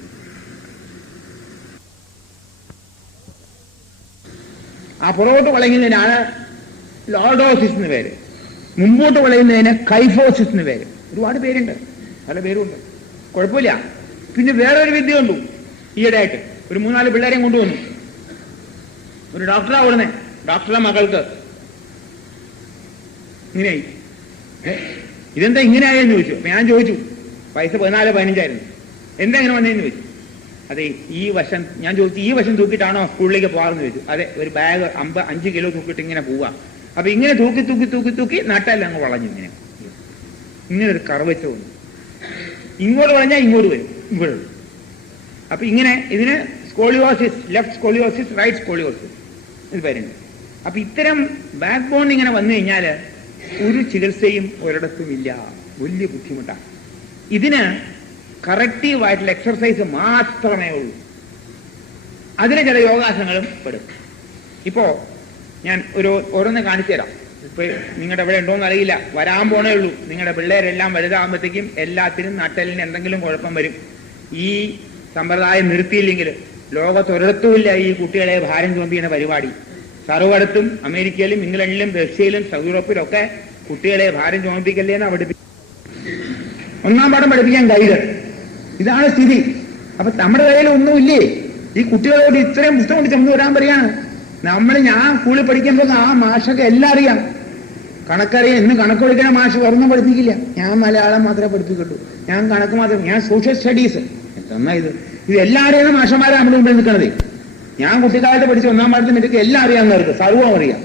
ആ പുറകോട്ട് വളയുന്നതിനാണ് ലോർഡോസിസ് എന്ന് പേര്. മുമ്പോട്ട് വളയുന്നതിന് കൈഫോസിസ് എന്ന് പേര്. ഒരുപാട് പേരുണ്ട്, പല പേരുണ്ട്, കുഴപ്പമില്ല. പിന്നെ വേറൊരു വിദ്യ കണ്ടു ഈയിടെയായിട്ട്. ഒരു 3-4 പിള്ളേരെയും കൊണ്ടുവന്നു. ഒരു ഡോക്ടറാ ഓടുന്നേ. ഡോക്ടറുടെ മകൾക്ക് ഇങ്ങനെയായി. ഇതെന്താ ഇങ്ങനെയായെന്ന് ചോദിച്ചു. അപ്പൊ ഞാൻ ചോദിച്ചു, വയസ്സ് 14-15 എന്താ ഇങ്ങനെ വന്നതെന്ന് ചോദിച്ചു. അതെ, ഈ വശം ഞാൻ ചോദിച്ചു, ഈ വശം തൂക്കിയിട്ടാണോ സ്കൂളിലേക്ക് പോകാമെന്ന് ചോദിച്ചു. അതെ, ഒരു ബാഗ് 5 കിലോ തൂക്കിയിട്ട് ഇങ്ങനെ പോവാ. അപ്പൊ ഇങ്ങനെ തൂക്കി നട്ടല്ല അങ്ങ് വളഞ്ഞു ഇങ്ങനെ ഒരു കർവച്ച് തോന്നും. ഇങ്ങോട്ട് വളഞ്ഞാൽ ഇങ്ങോട്ട് വരും, ഇവിടെ. അപ്പൊ ഇങ്ങനെ ഇതിന് scoliosis, left scoliosis, right scoliosis ഇത് പേരുണ്ട്. അപ്പൊ ഇത്തരം ബാക്ക് ബോൺ ഇങ്ങനെ വന്നു കഴിഞ്ഞാൽ ഒരു ചികിത്സയും ഒരിടത്തും ഇല്ല, വലിയ ബുദ്ധിമുട്ടാണ്. ഇതിന് കറക്റ്റീവായിട്ടുള്ള എക്സർസൈസ് മാത്രമേ ഉള്ളൂ. അതിന് ചില യോഗാസനങ്ങളും പെടും. ഇപ്പോ ഞാൻ ഓരോന്ന് കാണിച്ചു തരാം. ഇപ്പൊ നിങ്ങളുടെ ഇവിടെ ഉണ്ടോന്ന് അറിയില്ല, വരാൻ പോണേ ഉള്ളൂ. നിങ്ങളുടെ പിള്ളേരെല്ലാം വലുതാകുമ്പോഴത്തേക്കും എല്ലാത്തിനും നട്ടലിന് എന്തെങ്കിലും കുഴപ്പം വരും. ഈ സമ്പ്രദായം നിർത്തിയില്ലെങ്കിൽ ലോകത്തൊരിടത്തുമില്ല ഈ കുട്ടികളെ ഭാരം ചുമപ്പിക്കുന്ന പരിപാടി. സർവ്വടത്തും അമേരിക്കയിലും ഇംഗ്ലണ്ടിലും റഷ്യയിലും സൗദി യൂറോപ്പിലും ഒക്കെ കുട്ടികളെ ഭാരം ചുമപ്പിക്കല്ലേന്ന് പഠിപ്പിക്കും. 1-ാം പാഠം പഠിപ്പിക്കാൻ ഗൈഡ്. ഇതാണ് സ്ഥിതി. അപ്പൊ നമ്മുടെ കയ്യിൽ ഒന്നുമില്ലേ? ഈ കുട്ടികളോട് ഇത്രയും പുസ്തകം കൊണ്ട് ചുമന്ന് വരാൻ പറയാണ്. ഞാൻ സ്കൂളിൽ പഠിക്കുമ്പോൾ ആ മാഷൊക്കെ എല്ലാം അറിയാം, കണക്കറിയാം. ഇന്ന് കണക്ക് പഠിക്കുന്ന മാഷ് ഒന്നും പഠിപ്പിക്കില്ല. ഞാൻ മലയാളം മാത്രമേ പഠിപ്പിക്കുള്ളൂ, ഞാൻ കണക്ക് മാത്രം, ഞാൻ സോഷ്യൽ സ്റ്റഡീസ്. എന്നാ ഇത് എല്ലാം അറിയുന്ന മാഷന്മാരെ നമ്മുടെ മുമ്പിൽ നിൽക്കണത്. ഞാൻ കുട്ടിക്കാലത്ത് പഠിച്ച 1-ാം പാഠത്തിൽ ഇതൊക്കെ എല്ലാം അറിയാവുന്നവർക്ക് സർവ്വം അറിയാം.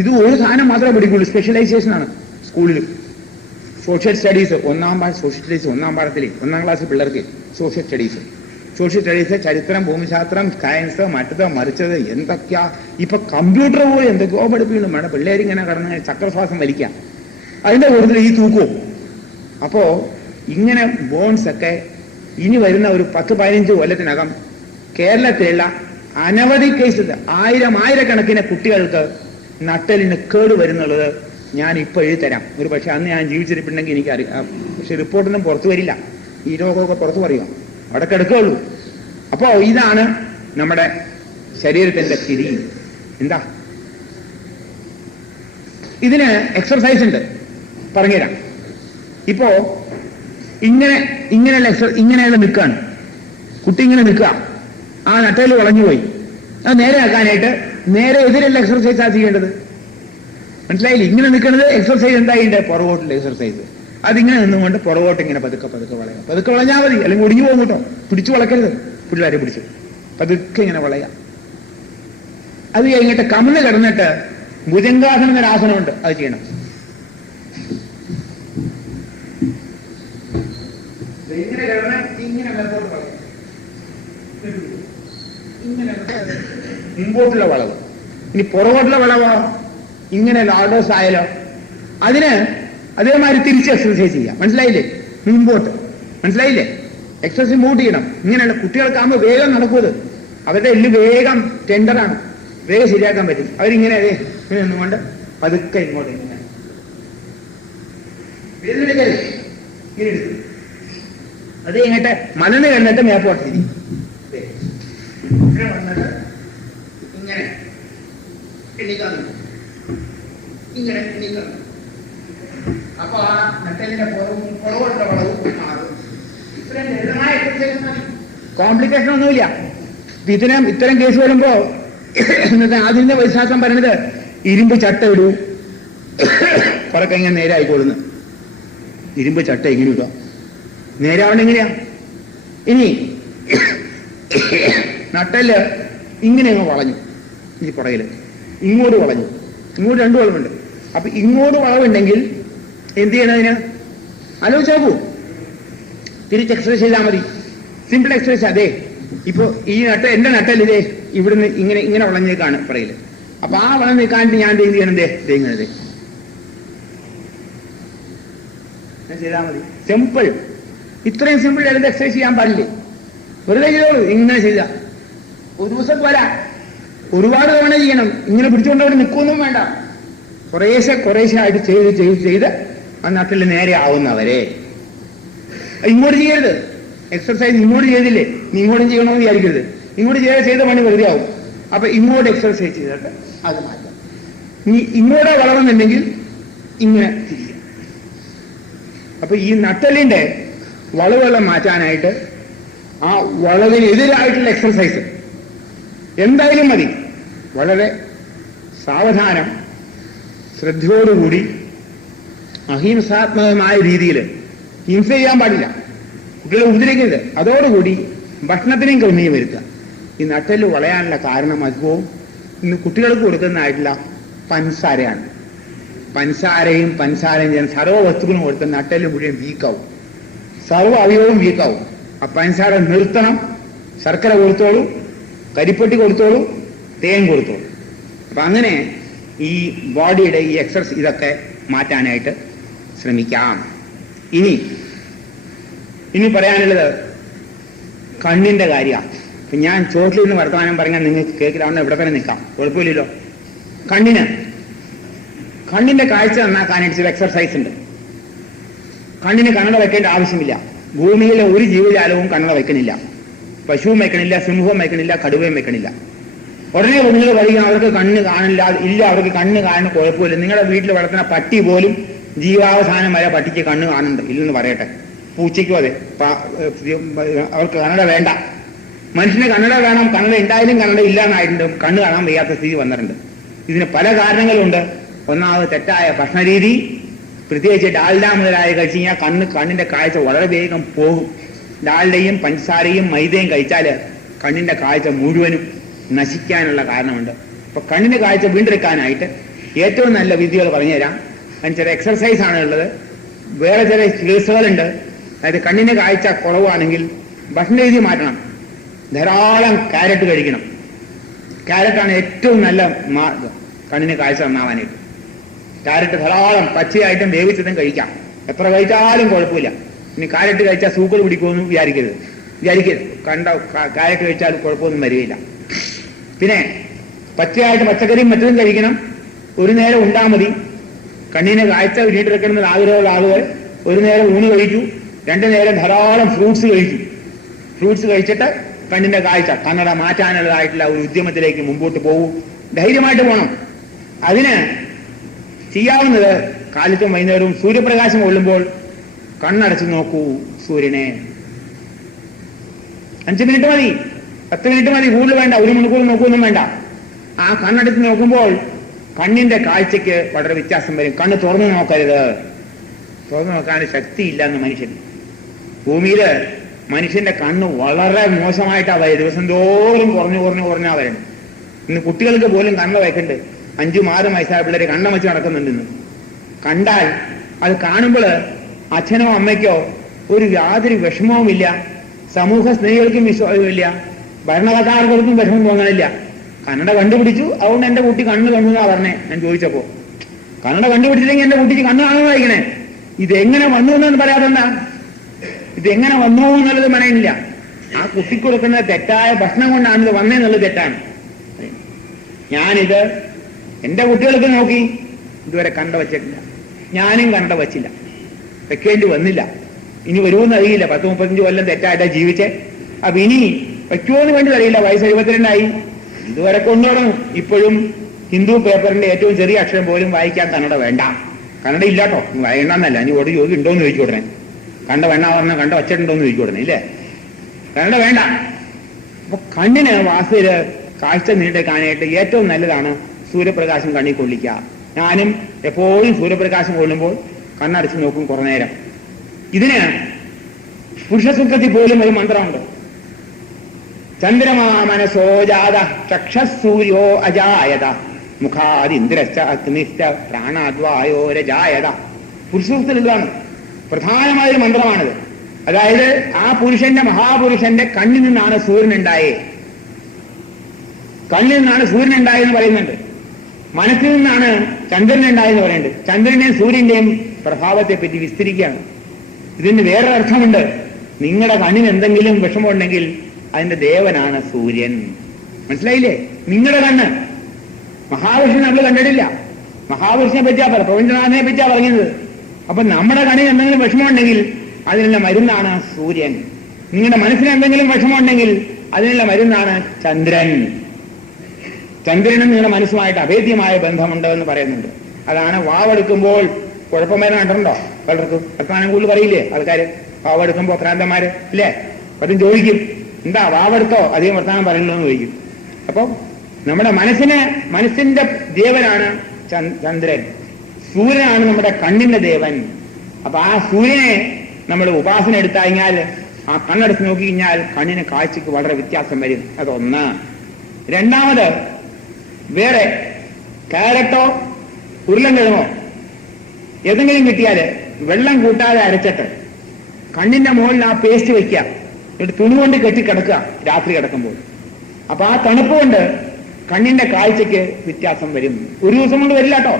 ഇത് ഒരു സാധനം മാത്രമേ പഠിക്കുള്ളൂ, സ്പെഷ്യലൈസേഷൻ ആണ് സ്കൂളിൽ. സോഷ്യൽ സ്റ്റഡീസ് 1-ാം പാഠം, സോഷ്യൽ സ്റ്റഡീസ് 1-ാം പാഠത്തിൽ 1-ാം ക്ലാസ് പിള്ളേർക്ക് സോഷ്യൽ സ്റ്റഡീസ്, ചരിത്രം, ഭൂമിശാസ്ത്രം, സയൻസ്, മറ്റത് മറിച്ചത് എന്തൊക്കെയാ. ഇപ്പൊ കമ്പ്യൂട്ടർ പോലും എന്തൊക്കെയോ പഠിപ്പിക്കുന്നു. വേണം പിള്ളേരിങ്ങനെ കടന്ന് ചക്രശ്വാസം വലിക്കാം. അതിന്റെ കൂടുതൽ ഈ തൂക്കവും. അപ്പോ ഇങ്ങനെ ബോൺസ് ഒക്കെ ഇനി വരുന്ന ഒരു 10-15 കൊല്ലത്തിനകം കേരളത്തിലുള്ള അനവധി കേസ്, ആയിരക്കണക്കിന് കുട്ടികൾക്ക് നട്ടലിന് കേട് വരുന്നുള്ളത് ഞാൻ ഇപ്പൊ എഴുതിത്തരാം. ഒരു പക്ഷെ അന്ന് ഞാൻ ജീവിച്ചിരിപ്പുണ്ടെങ്കിൽ എനിക്കറിയാം. പക്ഷെ റിപ്പോർട്ടൊന്നും പുറത്തു വരില്ല. ഈ രോഗമൊക്കെ പുറത്തു പറയുക, അവിടെ കിടക്കുകയുള്ളൂ. അപ്പോ ഇതാണ് നമ്മുടെ ശരീരത്തിന്റെ സ്ഥിതി. എന്താ ഇതിന് എക്സർസൈസ് ഉണ്ട്, പറഞ്ഞുതരാം. ഇപ്പോ ഇങ്ങനെയുള്ള നിൽക്കാണ് കുട്ടി, ഇങ്ങനെ നിൽക്കുക. ആ നട്ടല് വളഞ്ഞുപോയി. അത് നേരെ ആക്കാനായിട്ട് നേരെ എതിരുള്ള എക്സർസൈസാ ചെയ്യേണ്ടത്. മനസ്സിലായില്ലേ? ഇങ്ങനെ നിൽക്കുന്നത് എക്സർസൈസ് എന്തായിട്ടുണ്ട്? പുറകോട്ടുള്ള എക്സർസൈസ്. അതിങ്ങനെ നിന്നുകൊണ്ട് പുറകോട്ട് ഇങ്ങനെ പതുക്കെ വളയാം. പതുക്കെ വളഞ്ഞാൽ മതി, അല്ലെങ്കിൽ ഒടിഞ്ഞു പോകും കേട്ടോ. പിടിച്ചു വളക്കരുത്, പിള്ളേരെ പിടിച്ചു പതുക്കെ ഇങ്ങനെ വളയാം. അത് കഴിഞ്ഞിട്ട് കമിഴ്ന്ന് കിടന്നിട്ട് ഭുജംഗാസനം എന്നൊരു ആസനമുണ്ട്, അത് ചെയ്യണം. ഇങ്ങനെ കിടന്ന് ഇങ്ങനെ മേലോട്ട് വളയും, ഇങ്ങനെ മുമ്പോട്ടുള്ള വളവ്. ഇനി പുറകോട്ടുള്ള വളവോ ഇങ്ങനെ ലോർഡോസ് ആയാലോ അതിന് അതേമാതിരി തിരിച്ച് എക്സർസൈസ് ചെയ്യാം. മനസ്സിലായില്ലേ? മുമ്പോട്ട്. മനസ്സിലായില്ലേ? എക്സർസൈസ് മൂട്ട് ചെയ്യണം. ഇങ്ങനെയുള്ള കുട്ടികൾക്കാകുമ്പോൾ വേഗം നടക്കൂത്. അവരുടെ എല്ല് വേഗം ടെൻഡറാണ്, വേഗം ശരിയാക്കാൻ പറ്റും. അവരിങ്ങനെ ഇങ്ങനെ നിന്നുകൊണ്ട് പതുക്കെ ഇങ്ങോട്ട് ഇങ്ങനെ ഇങ്ങനെ എടുക്കും. അത് ഇങ്ങോട്ട് മലന്ന് കണ്ടിട്ട് മേപ്പോട്ട് തിരി വന്നിട്ട് ഇങ്ങനെ എണ്ണിക്കാന്നു, ഇങ്ങനെ എണ്ണിക്കാന്നു. അപ്പൊ ആ നട്ടലിന്റെ പുറകോട്ടുള്ള വളവും മാറും. ഇത്രയും ലളിതമായ എക്സർസൈസ് മതി, കോംപ്ലിക്കേഷൻ ഒന്നുമില്ല. ഇത്തരം കേസ് വരുമ്പോ എന്നിട്ട് ആധുനിക വൈദ്യശാസ്ത്രം പറയുന്നത് ഇരുമ്പ് ചട്ട ഇടൂ, കുറക്കെ ഇങ്ങനെ നേരെ ആയിക്കോളുന്നു. ഇരുമ്പ് ചട്ട ഇങ്ങനെ ഇടുക, നേരെ ആവണ്ട എങ്ങനെയാ? ഇനി നട്ടല് ഇങ്ങനെ അങ്ങ് വളഞ്ഞു, ഈ പുറകില് ഇങ്ങോട്ട് വളഞ്ഞു, ഇങ്ങോട്ട് രണ്ടു വളവുണ്ട്. അപ്പൊ ഇങ്ങോട്ട് വളവുണ്ടെങ്കിൽ എന്ത് ചെയ്യണം? അതിന് ആലോചിച്ച് നോക്കൂ. തിരിച്ച് എക്സർസൈസ് ചെയ്താൽ മതി, സിമ്പിൾ എക്സർസൈസ്. അതെ, ഇപ്പൊ ഈ എന്റെ നട്ടലിതേ ഇവിടുന്ന് ഇങ്ങനെ ഇങ്ങനെ വളഞ്ഞേക്കാണ് പുറകില്. അപ്പൊ ആ വളഞ്ഞ് നിൽക്കാണ്ട് ഞാൻ എന്ത് ചെയ്യണം? ഇങ്ങനെ ചെയ്താൽ മതി. സിമ്പിൾ. ഇത്രയും സിമ്പിൾ എടുത്ത് എക്സസൈസ് ചെയ്യാൻ പാടില്ലേ? വെറുതെ ചെയ്തോളൂ. ഇങ്ങനെ ചെയ്ത ഒരു ദിവസം പോരാ, ഒരുപാട് തവണ ചെയ്യണം. ഇങ്ങനെ പിടിച്ചുകൊണ്ട് അവിടെ നിൽക്കൊന്നും വേണ്ട. കുറേശ്ശെ ആയിട്ട് ചെയ്ത് ആ നട്ടിൽ നേരെ ആവുന്നവരെ. ഇങ്ങോട്ട് ചെയ്യരുത്. എക്സർസൈസ് ഇങ്ങോട്ട് ചെയ്തില്ലേ, നീ ഇങ്ങോട്ടും ചെയ്യണമെന്ന് വിചാരിക്കരുത്. ഇങ്ങോട്ട് ചെയ്ത പണി വെറുതെ ആവും. അപ്പൊ ഇങ്ങോട്ട് എക്സർസൈസ് ചെയ്തിട്ട് അത് മാറ്റാം. നീ ഇങ്ങോട്ട് വളർന്നുണ്ടെങ്കിൽ ഇങ്ങനെ തിരിക്കുക. അപ്പൊ ഈ നട്ടലിന്റെ വളവുകളെ മാറ്റാനായിട്ട് ആ വളവിനെതിരായിട്ടുള്ള എക്സർസൈസ് എന്തായാലും മതി. വളരെ സാവധാനം, ശ്രദ്ധയോടുകൂടി, അഹിംസാത്മകമായ രീതിയിൽ. ഹിംസ ചെയ്യാൻ പാടില്ല, കുട്ടികളെ ഉപദ്രവിക്കരുത്. അതോടുകൂടി ഭക്ഷണത്തിനെയും ക്രമീയം വരുത്തുക. ഈ നട്ടല് വളയാനുള്ള കാരണം അധികവും ഇന്ന് കുട്ടികൾക്ക് കൊടുക്കുന്നതായിട്ടുള്ള പഞ്ചസാരയാണ്. പഞ്ചസാരയും ഞാൻ സർവ്വ വസ്തുക്കളും കൊടുത്ത നട്ടല് മുഴുവൻ വീക്കാവും, സർവ്വ അവയവവും വീക്കാവും. ആ പഞ്ചസാര നിർത്തണം. ശർക്കര കൊടുത്തോളൂ, കരിപ്പൊട്ടി കൊടുത്തോളൂ, തേൻ കൊടുത്തോളൂ. അപ്പൊ അങ്ങനെ ഈ ബോഡിയുടെ ഈ എക്സർസൈസ് ഇതൊക്കെ മാറ്റാനായിട്ട് ശ്രമിക്കാം. ഇനി പറയാനുള്ളത് കണ്ണിന്റെ കാര്യമാണ്. ഞാൻ ചോട്ടിൽ നിന്ന് വർത്തമാനം പറഞ്ഞാൽ നിങ്ങൾക്ക് കേൾക്കില്ലാവുന്ന ഇവിടെ തന്നെ നിൽക്കാം, കുഴപ്പമില്ലല്ലോ. കണ്ണിന്റെ കാഴ്ച നന്നാക്കാനായിട്ട് ചില എക്സർസൈസ് ഉണ്ട്. കണ്ണിന് കണ്ണട വെക്കേണ്ട ആവശ്യമില്ല. ഭൂമിയിലെ ഒരു ജീവജാലവും കണ്ണട വെക്കണില്ല. പശുവും വെക്കണില്ല, സിംഹവും വെക്കണില്ല, കടുവയും വെക്കണില്ല. ഉടനെ നിങ്ങൾ പറയുക അവർക്ക് കണ്ണ് കാണില്ല, ഇല്ല അവർക്ക് കണ്ണ് കാണുന്ന കുഴപ്പമില്ല. നിങ്ങളുടെ വീട്ടിൽ വളർത്തുന്ന പട്ടി പോലും ജീവാവസാനം വരെ പട്ടിക്ക് കണ്ണ് കാണുന്നുണ്ട്, ഇല്ലെന്ന് പറയട്ടെ. പൂച്ചയ്ക്കും അതെ, അവർക്ക് കണ്ണട വേണ്ട. മനുഷ്യന് കണ്ണട വേണം. കണ്ണട ഉണ്ടായാലും കണ്ണട ഇല്ലാന്നായിട്ടുണ്ട്, കണ്ണ് കാണാൻ വയ്യാത്ത സ്ഥിതി വന്നിട്ടുണ്ട്. ഇതിന് പല കാരണങ്ങളുണ്ട്. ഒന്നാമത് തെറ്റായ ഭക്ഷണരീതി, പ്രത്യേകിച്ച് ഡാൽഡ മുതലായ കഴിച്ചു കഴിഞ്ഞാൽ കണ്ണിന്റെ കാഴ്ച വളരെ വേഗം പോകും. ഡാൽഡയും പഞ്ചസാരയും മൈദയും കഴിച്ചാൽ കണ്ണിന്റെ കാഴ്ച മുഴുവനും നശിക്കാനുള്ള കാരണമുണ്ട്. അപ്പൊ കണ്ണിന്റെ കാഴ്ച വീണ്ടെടുക്കാനായിട്ട് ഏറ്റവും നല്ല വിദ്യകൾ പറഞ്ഞുതരാം. അതിന് ചില എക്സർസൈസ് ആണ് ഉള്ളത്, വേറെ ചില ചികിത്സകളുണ്ട്. അതായത് കണ്ണിന്റെ കാഴ്ച കുറവാണെങ്കിൽ ഭക്ഷണരീതി മാറ്റണം. ധാരാളം ക്യാരറ്റ് കഴിക്കണം. ക്യാരറ്റാണ് ഏറ്റവും നല്ല മാർഗം കണ്ണിന് കാഴ്ച നന്നാവാനായിട്ട്. ക്യാരറ്റ് ധാരാളം പച്ചയായിട്ടും വേവിച്ചതും കഴിക്കാം. എത്ര കഴിച്ചാലും കുഴപ്പമില്ല. ഇനി ക്യാരറ്റ് കഴിച്ചാൽ സൂക്കർ പിടിക്കുമെന്ന് വിചാരിക്കരുത്. ക്യാരറ്റ് കഴിച്ചാൽ കുഴപ്പമൊന്നും വരികയില്ല. പിന്നെ പച്ചയായിട്ട് പച്ചക്കറിയും മറ്റതും കഴിക്കണം. ഒരു നേരം ഉണ്ടാ മതി. കണ്ണിന് കാഴ്ച വീണ്ടെടുക്കണമെന്ന് ആഗ്രഹമുള്ള ആളുകൾ ഒരു നേരം ഊണ് കഴിച്ചു, 2 നേരം ധാരാളം ഫ്രൂട്ട്സ് കഴിച്ചു. ഫ്രൂട്ട്സ് കഴിച്ചിട്ട് കണ്ണിന്റെ കാഴ്ച കണ്ണട മാറ്റാനുള്ളതായിട്ടുള്ള ഒരു ഉദ്യമത്തിലേക്ക് മുമ്പോട്ട് പോകും. ധൈര്യമായിട്ട് പോകണം. അതിന് ചെയ്യാവുന്നത് കാലത്തും വൈകുന്നേരവും സൂര്യപ്രകാശം കൊള്ളുമ്പോൾ കണ്ണടച്ച് നോക്കൂ സൂര്യനെ. 5 മിനിറ്റ് മതി, 10 മിനിറ്റ് മതി, കൂടുതൽ വേണ്ട. 1 മണിക്കൂർ നോക്കുകയൊന്നും വേണ്ട. ആ കണ്ണടച്ച് നോക്കുമ്പോൾ കണ്ണിന്റെ കാഴ്ചയ്ക്ക് വളരെ വ്യത്യാസം വരും. കണ്ണ് തുറന്നു നോക്കരുത്. തുറന്നു നോക്കാൻ ശക്തിയില്ല എന്ന് മനുഷ്യന്. ഭൂമിയില് മനുഷ്യന്റെ കണ്ണ് വളരെ മോശമായിട്ടാ വരും. ദിവസം തോറും കുറഞ്ഞാ വരണം. ഇന്ന് കുട്ടികൾക്ക് പോലും കണ്ണ വയ്ക്കുന്നുണ്ട്. 5-6 വയസ്സായ പിള്ളേര് കണ്ണ വെച്ച് നടക്കുന്നുണ്ട്. ഇന്ന് കണ്ടാൽ അത് കാണുമ്പോൾ അച്ഛനോ അമ്മയ്ക്കോ ഒരു യാതൊരു വിഷമവുമില്ല. സമൂഹ സ്നേഹികൾക്കും വിശ്വാസമില്ല. ഭരണകർത്താക്കൾക്കും വിഷമം തോന്നണില്ല. കന്നഡ കണ്ടുപിടിച്ചു, അതുകൊണ്ട് എന്റെ കുട്ടി കണ്ണ് കണ്ണുന്നാ പറഞ്ഞേ. ഞാൻ ചോദിച്ചപ്പോ കന്നഡ കണ്ടുപിടിച്ചില്ലെങ്കിൽ എന്റെ കുട്ടിക്ക് കണ്ണ് കാണുന്നതായിരിക്കണേ. ഇതെങ്ങനെ വന്നു എന്നൊന്നും പറയാതെന്താ? ഇതെങ്ങനെ വന്നു എന്നുള്ളത് പറയണില്ല. ആ കുട്ടിക്ക് കൊടുക്കുന്ന തെറ്റായ ഭക്ഷണം കൊണ്ടാണ് ഇത് വന്നതെന്നുള്ളത് തെറ്റാണ്. ഞാനിത് എന്റെ കുട്ടികൾക്ക് നോക്കി ഇതുവരെ കണ്ട വച്ചിട്ടില്ല. ഞാനും കണ്ട വച്ചില്ല, വെക്കേണ്ടി വന്നില്ല. ഇനി വരുമെന്ന് അറിയില്ല. 10-35 കൊല്ലം തെറ്റായിട്ടാ ജീവിച്ചേ. അപ്പൊ ഇനി വയ്ക്കുമോന്ന് വേണ്ടി അറിയില്ല. വയസ്സ് 72 ഇതുവരെ കൊണ്ടുപോകണം. ഇപ്പോഴും ഹിന്ദു പേപ്പറിന്റെ ഏറ്റവും ചെറിയ അക്ഷരം പോലും വായിക്കാൻ കന്നഡ വേണ്ട. കന്നഡ ഇല്ലാട്ടോ, വേണ്ടെന്നല്ല. ഇനി ഒരു ചോദ്യം ഉണ്ടോന്ന് ചോദിച്ചു ഉടനെ. കണ്ട വേണ്ട പറഞ്ഞാൽ കണ്ട വച്ചിട്ടുണ്ടോന്ന് ചോദിച്ചു ഉടനെ. ഇല്ലേ, കന്നഡ വേണ്ട. അപ്പൊ കണ്ണിന് വാസ്തവര് കാഴ്ച നീണ്ടേക്കാനായിട്ട് ഏറ്റവും നല്ലതാണ് സൂര്യപ്രകാശം കണ്ണിൽ കൊള്ളിക്കുക. ഞാനും എപ്പോഴും സൂര്യപ്രകാശം കൊള്ളുമ്പോൾ കണ്ണടച്ച് നോക്കും കുറെ നേരം. ഇതിന് പുരുഷസൂക്തത്തിൽ പോലും ഒരു മന്ത്രമുണ്ട്. ചന്ദ്രമാ മനസോജാത ചക്ഷസൂര്യോ അജായത മുഖാദിന്ദ്രശ്ച അഗ്നിശ്ച പ്രാണാദ്വായോരജായത. പുരുഷസൂക്തത്തിലുള്ളതാണ്. പ്രധാനമായൊരു മന്ത്രമാണിത്. അതായത് ആ പുരുഷന്റെ, മഹാപുരുഷന്റെ കണ്ണിൽ നിന്നാണ് സൂര്യനുണ്ടായേ. കണ്ണിൽ നിന്നാണ് സൂര്യനുണ്ടായെന്ന് പറയുന്നുണ്ട്. മനസ്സിൽ നിന്നാണ് ചന്ദ്രനുണ്ടായെന്ന് പറയുന്നുണ്ട്. ചന്ദ്രന്റെയും സൂര്യന്റെയും പ്രഭാവത്തെ പറ്റി വിസ്തരിക്കുകയാണ്. ഇതിന് വേറൊരർത്ഥമുണ്ട്. നിങ്ങളുടെ കണ്ണിന് എന്തെങ്കിലും വിഷമമുണ്ടെങ്കിൽ അതിന്റെ ദേവനാണ് സൂര്യൻ. മനസ്സിലായില്ലേ? നിങ്ങളുടെ കണ്ണ് മഹാവിഷ്ണു നമ്മൾ കണ്ടിട്ടില്ല. മഹാവിഷ്ണുവിനെ പറ്റിയാ പ്രപഞ്ചനാഥനെ പറ്റിയാ പറഞ്ഞത്. അപ്പൊ നമ്മുടെ കണ്ണിന് എന്തെങ്കിലും വിഷമമുണ്ടെങ്കിൽ അതിനുള്ള മരുന്നാണ് സൂര്യൻ. നിങ്ങളുടെ മനസ്സിന് എന്തെങ്കിലും വിഷമമുണ്ടെങ്കിൽ അതിനുള്ള മരുന്നാണ് ചന്ദ്രൻ. ചന്ദ്രനും നിങ്ങളുടെ മനസ്സുമായിട്ട് അഭേദ്യമായ ബന്ധമുണ്ട് എന്ന് പറയുന്നുണ്ട്. അതാണ് വാവെടുക്കുമ്പോൾ കുഴപ്പം വരുന്ന കണ്ടിട്ടുണ്ടോ? പലർക്കും വർത്തമാനം കൂടുതൽ പറയില്ലേ ആൾക്കാര്? വാവെടുക്കുമ്പോ ഭ്രാന്തന്മാര് ഇല്ലേ? പലരും ചോദിക്കും, എന്താ വാവെടുത്തോ അധികം വർത്തമാനം പറയണല്ലോ എന്ന് ചോദിക്കും. അപ്പൊ നമ്മുടെ മനസ്സിന്റെ ദേവനാണ് ചന്ദ്രൻ. സൂര്യനാണ് നമ്മുടെ കണ്ണിന്റെ ദേവൻ. അപ്പൊ ആ സൂര്യനെ നമ്മൾ ഉപാസന എടുത്തഴിഞ്ഞാൽ, ആ കണ്ണെടുത്ത് നോക്കി കഴിഞ്ഞാൽ കണ്ണിന് കാഴ്ചക്ക് വളരെ വ്യത്യാസം വരും. അതൊന്ന്. രണ്ടാമത്, വേറെ ക്യാരറ്റോ ഉരുളൻകിഴങ്ങോ ഏതെങ്കിലും കിട്ടിയാല് വെള്ളം കൂട്ടാതെ അരച്ചിട്ട് കണ്ണിന്റെ മുകളിൽ ആ പേസ്റ്റ് വെക്കുക. എന്നിട്ട് തുണി കൊണ്ട് കെട്ടിക്കിടക്കുക രാത്രി കിടക്കുമ്പോൾ. അപ്പൊ ആ തണുപ്പ് കൊണ്ട് കണ്ണിന്റെ കാഴ്ചക്ക് വ്യത്യാസം വരും. ഒരു ദിവസം കൊണ്ട് വരില്ല കേട്ടോ.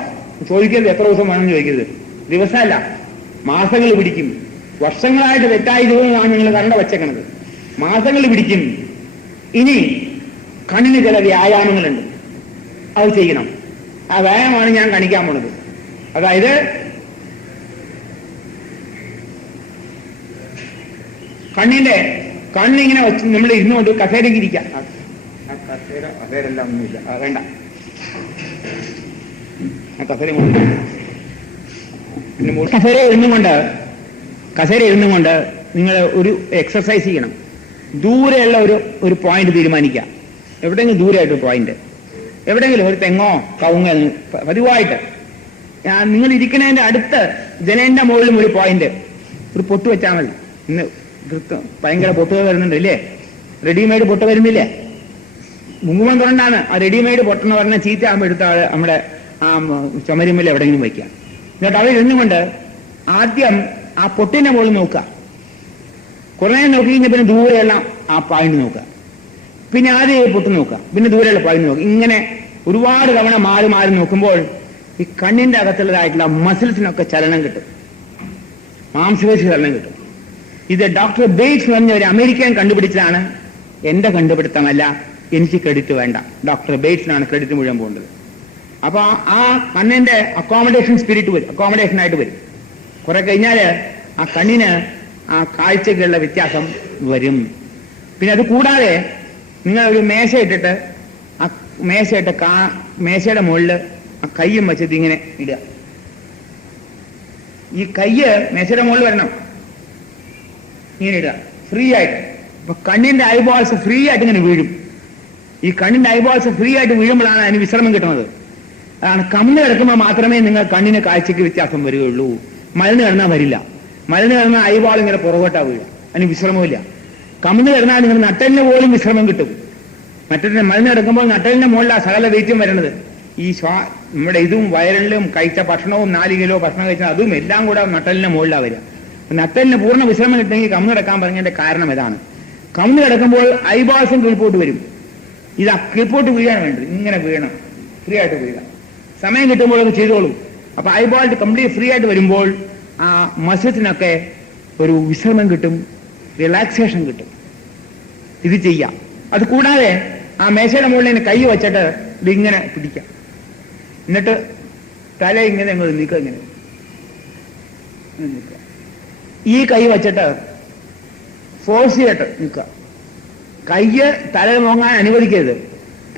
ചോദിക്കരുത് എത്ര ദിവസം വേണമെന്ന് ചോദിക്കരുത്. ദിവസമല്ല, മാസങ്ങൾ പിടിക്കും. വർഷങ്ങളായിട്ട് തെറ്റായി ഇതുകൊണ്ടാണ് നിങ്ങൾ കണ്ണട വച്ചേക്കണത്. മാസങ്ങൾ പിടിക്കും. ഇനി കണ്ണിന് ചില വ്യായാമങ്ങളുണ്ട്, അത് ചെയ്യണം. ആ വ്യായാമമാണ് ഞാൻ കാണിക്കാൻ പോണത്. അതായത് കണ്ണിങ്ങനെ വെച്ച് നമ്മൾ ഇരുന്നുകൊണ്ട് കസേരയ്ക്ക് ഇരിക്കാം. കസേരെല്ലാം ഒന്നുമില്ല, വേണ്ട. കസേര ഇരുന്നുകൊണ്ട് നിങ്ങൾ ഒരു എക്സർസൈസ് ചെയ്യണം. ദൂരെയുള്ള ഒരു പോയിന്റ് തീരുമാനിക്കുക. എവിടെയെങ്കിലും ദൂരെയായിട്ട് പോയിന്റ്, എവിടെയെങ്കിലും ഒരു തെങ്ങോ കവുങ്ങോ പതിവായിട്ട്. നിങ്ങൾ ഇരിക്കണതിന്റെ അടുത്ത് ജനലിന്റെ മുകളിലും ഒരു പോയിന്റ്, ഒരു പൊട്ട് വെച്ചാൽ മതി. ഇന്ന് ഭയങ്കര പൊട്ടുക വരുന്നുണ്ട് ഇല്ലേ? റെഡിമെയ്ഡ് പൊട്ട് വരുന്നില്ലേ? മുങ്ങുമ്പം തുറണ്ടാണ്. ആ റെഡിമെയ്ഡ് പൊട്ടെന്ന് പറഞ്ഞാൽ ചീത്ത ആകുമ്പോൾ എടുത്ത നമ്മുടെ ആ ചുമരുമ്പിൽ എവിടെയെങ്കിലും വയ്ക്കുക. എന്നിട്ട് അവർ ഇരുന്നുകൊണ്ട് ആദ്യം ആ പൊട്ടിന്റെ മുകളിൽ നോക്കുക. കുറേ നോക്കി കഴിഞ്ഞാൽ പിന്നെ ദൂരെയുള്ള ആ പോയിന്റ് നോക്കുക. പിന്നെ ആദ്യം പൊട്ട് നോക്കുക, പിന്നെ ദൂരെയുള്ള പോയിന്റ് നോക്കുക. ഇങ്ങനെ ഒരുപാട് തവണ മാറി മാറി നോക്കുമ്പോൾ ഈ കണ്ണിന്റെ അകത്തുള്ളതായിട്ടുള്ള മസിൽസിനൊക്കെ ചലനം കിട്ടും, മാംസപേശി ചലനം കിട്ടും. ഇത് ഡോക്ടർ ബേറ്റ്സ് പറഞ്ഞ ഒരു അമേരിക്കൻ കണ്ടുപിടിച്ചതാണ്. എന്റെ കണ്ടുപിടുത്തമല്ല, എനിക്ക് ക്രെഡിറ്റ് വേണ്ട. ഡോക്ടർ ബേറ്റ്സിനാണ് ക്രെഡിറ്റ് മുഴുവൻ പോകേണ്ടത്. അപ്പൊ ആ കണ്ണിന്റെ അക്കോമഡേഷൻ സ്പിരിറ്റ് വരും, അക്കോമഡേഷൻ ആയിട്ട് വരും. കുറെ കഴിഞ്ഞാല് ആ കണ്ണിന് ആ കാഴ്ചക്കുള്ള വ്യത്യാസം വരും. പിന്നെ അത് കൂടാതെ നിങ്ങൾ ഒരു മേശ ഇട്ടിട്ട് ആ മേശയുടെ മുകളിൽ ആ കയ്യും വെച്ചിട്ട് ഇങ്ങനെ ഇടുക. ഈ കയ്യ് മേശയുടെ മുകളിൽ വരണം, ഇങ്ങനെ ഇടുക ഫ്രീ ആയിട്ട്. അപ്പൊ കണ്ണിന്റെ ഐബോൾസ് ഫ്രീ ആയിട്ട് ഇങ്ങനെ വീഴും. ഈ കണ്ണിന്റെ ഐബോൾസ് ഫ്രീ ആയിട്ട് വീഴുമ്പോഴാണ് അതിന് വിശ്രമം കിട്ടുന്നത്. അതാണ് കമന്ന് കിടക്കുമ്പോൾ മാത്രമേ നിങ്ങൾ കണ്ണിന് കാഴ്ചക്ക് വ്യത്യാസം വരികയുള്ളൂ. മലന്ന് കിടന്നാൽ വരില്ല. മലന്ന് കിടന്നാൽ ഐബോൾ ഇങ്ങനെ പുറകോട്ടാ വീഴും, അതിന് വിശ്രമമില്ല. കമന്ന് കിടന്നാൽ നിങ്ങൾ നട്ടലിന് പോലും വിശ്രമം കിട്ടും. മറ്റൊരു മലന്ന് കിടക്കുമ്പോൾ നട്ടലിന്റെ മുകളിലാണ് സകല വെയിറ്റും വരണത്. ഈ നമ്മുടെ ഇതും വയറിലും കഴിച്ച ഭക്ഷണവും 4 കിലോ ഭക്ഷണം കഴിച്ചാൽ അതും എല്ലാം കൂടെ നട്ടലിന്റെ മുകളിലാണ് വരിക. നട്ടലിന് പൂർണ്ണ വിശ്രമം കിട്ടുമെങ്കിൽ കമന്ന് കിടക്കാൻ പറഞ്ഞതിന്റെ കാരണം ഇതാണ്. കമന്ന് കിടക്കുമ്പോൾ ഐബോൾസും കീഴ്പോട്ട് വരും. ഇത് കീഴ്പോട്ട് വീഴാൻ വേണ്ടത്, ഇങ്ങനെ വീഴണം, ഫ്രീ ആയിട്ട് വീഴാം. സമയം കിട്ടുമ്പോഴൊക്കെ ചെയ്തോളൂ. അപ്പൊ ഐബോൾ കംപ്ലീറ്റ് ഫ്രീ ആയിട്ട് വരുമ്പോൾ ആ മസിൽസിനൊക്കെ ഒരു വിശ്രമം കിട്ടും, റിലാക്സേഷൻ കിട്ടും. ഇത് ചെയ്യാം. അത് കൂടാതെ ആ മേശയുടെ മുകളിൽ കൈ വെച്ചിട്ട് ഇതിങ്ങനെ പിടിക്കാം. എന്നിട്ട് തല ഇങ്ങനെ അങ്ങ് നീക്കുക, ഇങ്ങനെ നിൽക്കുക. ഈ കൈ വെച്ചിട്ട് ഫോഴ്സ് ചെയ്തിട്ട് നിൽക്കുക. കയ്യ് തല നോങ്ങാൻ അനുവദിക്കരുത്,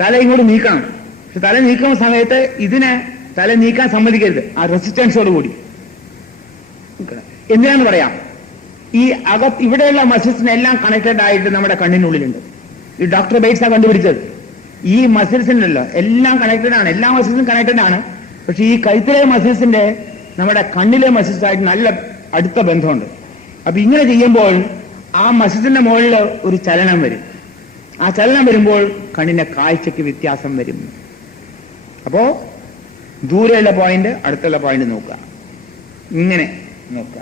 തല ഇങ്ങോട്ട് നീക്കണം. പക്ഷെ തല നീക്കുന്ന സമയത്ത് ഇതിനെ തല നീക്കാൻ സമ്മതിക്കരുത്, ആ റെസിസ്റ്റൻസോട് കൂടി നിൽക്കണം. എന്തിനാന്ന് പറയാം, ഈ ഇവിടെയുള്ള മസിൽസിനെല്ലാം കണക്റ്റഡ് ആയിട്ട് നമ്മുടെ കണ്ണിനുള്ളിലുണ്ട്. ഈ ഡോക്ടർ ബേറ്റ്സാണ് കണ്ടുപിടിച്ചത്. ഈ മസിൽസിനല്ലോ എല്ലാം കണക്റ്റഡ് ആണ്, എല്ലാ മസിൽസും കണക്റ്റഡ് ആണ്. പക്ഷെ ഈ കഴുത്തിലെ മസിൽസിന്റെ നമ്മുടെ കണ്ണിലെ മസിൽസായിട്ട് നല്ല അടുത്ത ബന്ധമുണ്ട്. അപ്പൊ ഇങ്ങനെ ചെയ്യുമ്പോൾ ആ മസിൽസിന്റെ മുകളിൽ ഒരു ചലനം വരും. ആ ചലനം വരുമ്പോൾ കണ്ണിന്റെ കാഴ്ചക്ക് വ്യത്യാസം വരും. അപ്പോ ദൂരെയുള്ള പോയിന്റ് അടുത്തുള്ള പോയിന്റ് നോക്കുക, ഇങ്ങനെ നോക്കുക.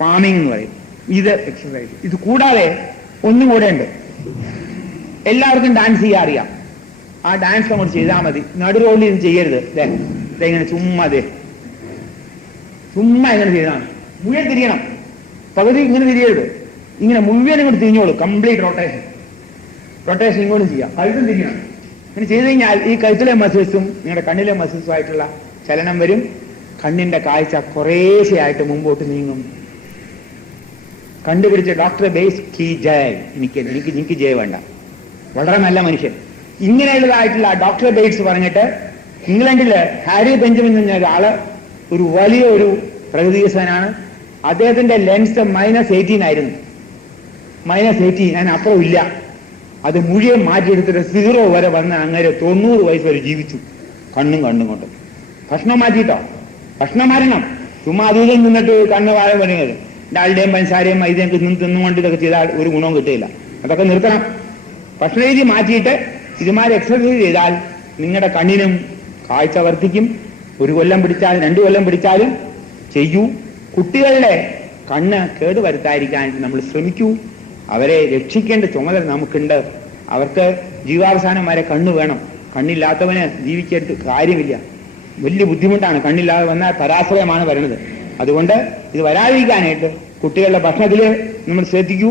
പാമിംഗ് എന്ന് പറയും. ഇത് എക്സസൈസ്. ഇത് കൂടാതെ ഒന്നും കൂടെ ഉണ്ട്. എല്ലാവർക്കും ഡാൻസ് ചെയ്യാൻ അറിയാം. ആ ഡാൻസ് നമ്മൾ ചെയ്താൽ മതി. നടു റോഡിൽ ഇത് ചെയ്യരുത്. ഇങ്ങനെ ചുമ്മാ ഇങ്ങനെ ചെയ്താണ്. മുഴുവൻ തിരിയണം, പകുതി ഇങ്ങനെ തിരിയരുത്. ഇങ്ങനെ മുഴുവൻ ഇങ്ങോട്ട് തിരിഞ്ഞോളൂ. കംപ്ലീറ്റ് റൊട്ടേഷൻ ഇങ്ങോട്ട് ചെയ്യാം. കഴുത്തും തിരിയണം. ഇങ്ങനെ ചെയ്ത് കഴിഞ്ഞാൽ ഈ കഴുത്തിലെ മസിൽസും നിങ്ങളുടെ കണ്ണിലെ മസിൽസും ആയിട്ടുള്ള ചലനം വരും. കണ്ണിന്റെ കാഴ്ച കുറേശ്ശെയായിട്ട് മുമ്പോട്ട് നീങ്ങും. കണ്ടുപിടിച്ച ഡോക്ടർ ബേസ് കി ജയ്. എനിക്ക് ജയ വേണ്ട, വളരെ നല്ല മനുഷ്യൻ. ഇങ്ങനെയുള്ളതായിട്ടുള്ള ഡോക്ടർ ബേറ്റ്സ് പറഞ്ഞിട്ട് ഇംഗ്ലണ്ടില് ഹാരി ബെഞ്ചമിൻ എന്ന ഒരാള് ഒരു വലിയ ഒരു പ്രകൃതിസനാണ്. അദ്ദേഹത്തിന്റെ ലെൻസ് -18 ആയിരുന്നു. -18, ഞാൻ അപ്പുറം ഇല്ല. അത് മുഴുവൻ മാറ്റിയെടുത്തിട്ട് 0 വരെ വന്ന് അങ്ങനെ 90 വയസ്സ് വരെ ജീവിച്ചു. കണ്ണും കൊണ്ട് ഭക്ഷണം മാറ്റിയിട്ടോ. ഭക്ഷണം മാറ്റണം. ചുമ്മാ അതിൽ നിന്നിട്ട് കണ്ണ് വാഴ പറയുന്നത് ഡാളുടെയും പഞ്ചസാരയും മൈദയൊക്കെ തിന്നുകൊണ്ട് ഇതൊക്കെ ചെയ്താൽ ഒരു ഗുണവും കിട്ടില്ല. അതൊക്കെ നിർത്തണം. ഭക്ഷണ രീതി മാറ്റിയിട്ട് ഇതുമാതിരി എക്സർസൈസ് ചെയ്താൽ നിങ്ങളുടെ കണ്ണിനും കാഴ്ച വർദ്ധിക്കും. 1 കൊല്ലം പിടിച്ചാലും 2 കൊല്ലം പിടിച്ചാലും ചെയ്യൂ. കുട്ടികളുടെ കണ്ണ് കേടുവരുത്താതിരിക്കാൻ നമ്മൾ ശ്രമിക്കൂ. അവരെ രക്ഷിക്കേണ്ട ചുമതല നമുക്കുണ്ട്. അവർക്ക് ജീവാവസാനം വരെ കണ്ണ് വേണം. കണ്ണില്ലാത്തവന് ജീവിക്കരുത് കാര്യമില്ല. വലിയ ബുദ്ധിമുട്ടാണ്. കണ്ണില്ലാതെ വന്നാൽ പരാശ്രയമാണ് വരുന്നത്. അതുകൊണ്ട് ഇത് വരാതിരിക്കാനായിട്ട് കുട്ടികളുടെ ഭക്ഷണത്തിൽ നമ്മൾ ശ്രദ്ധിക്കൂ.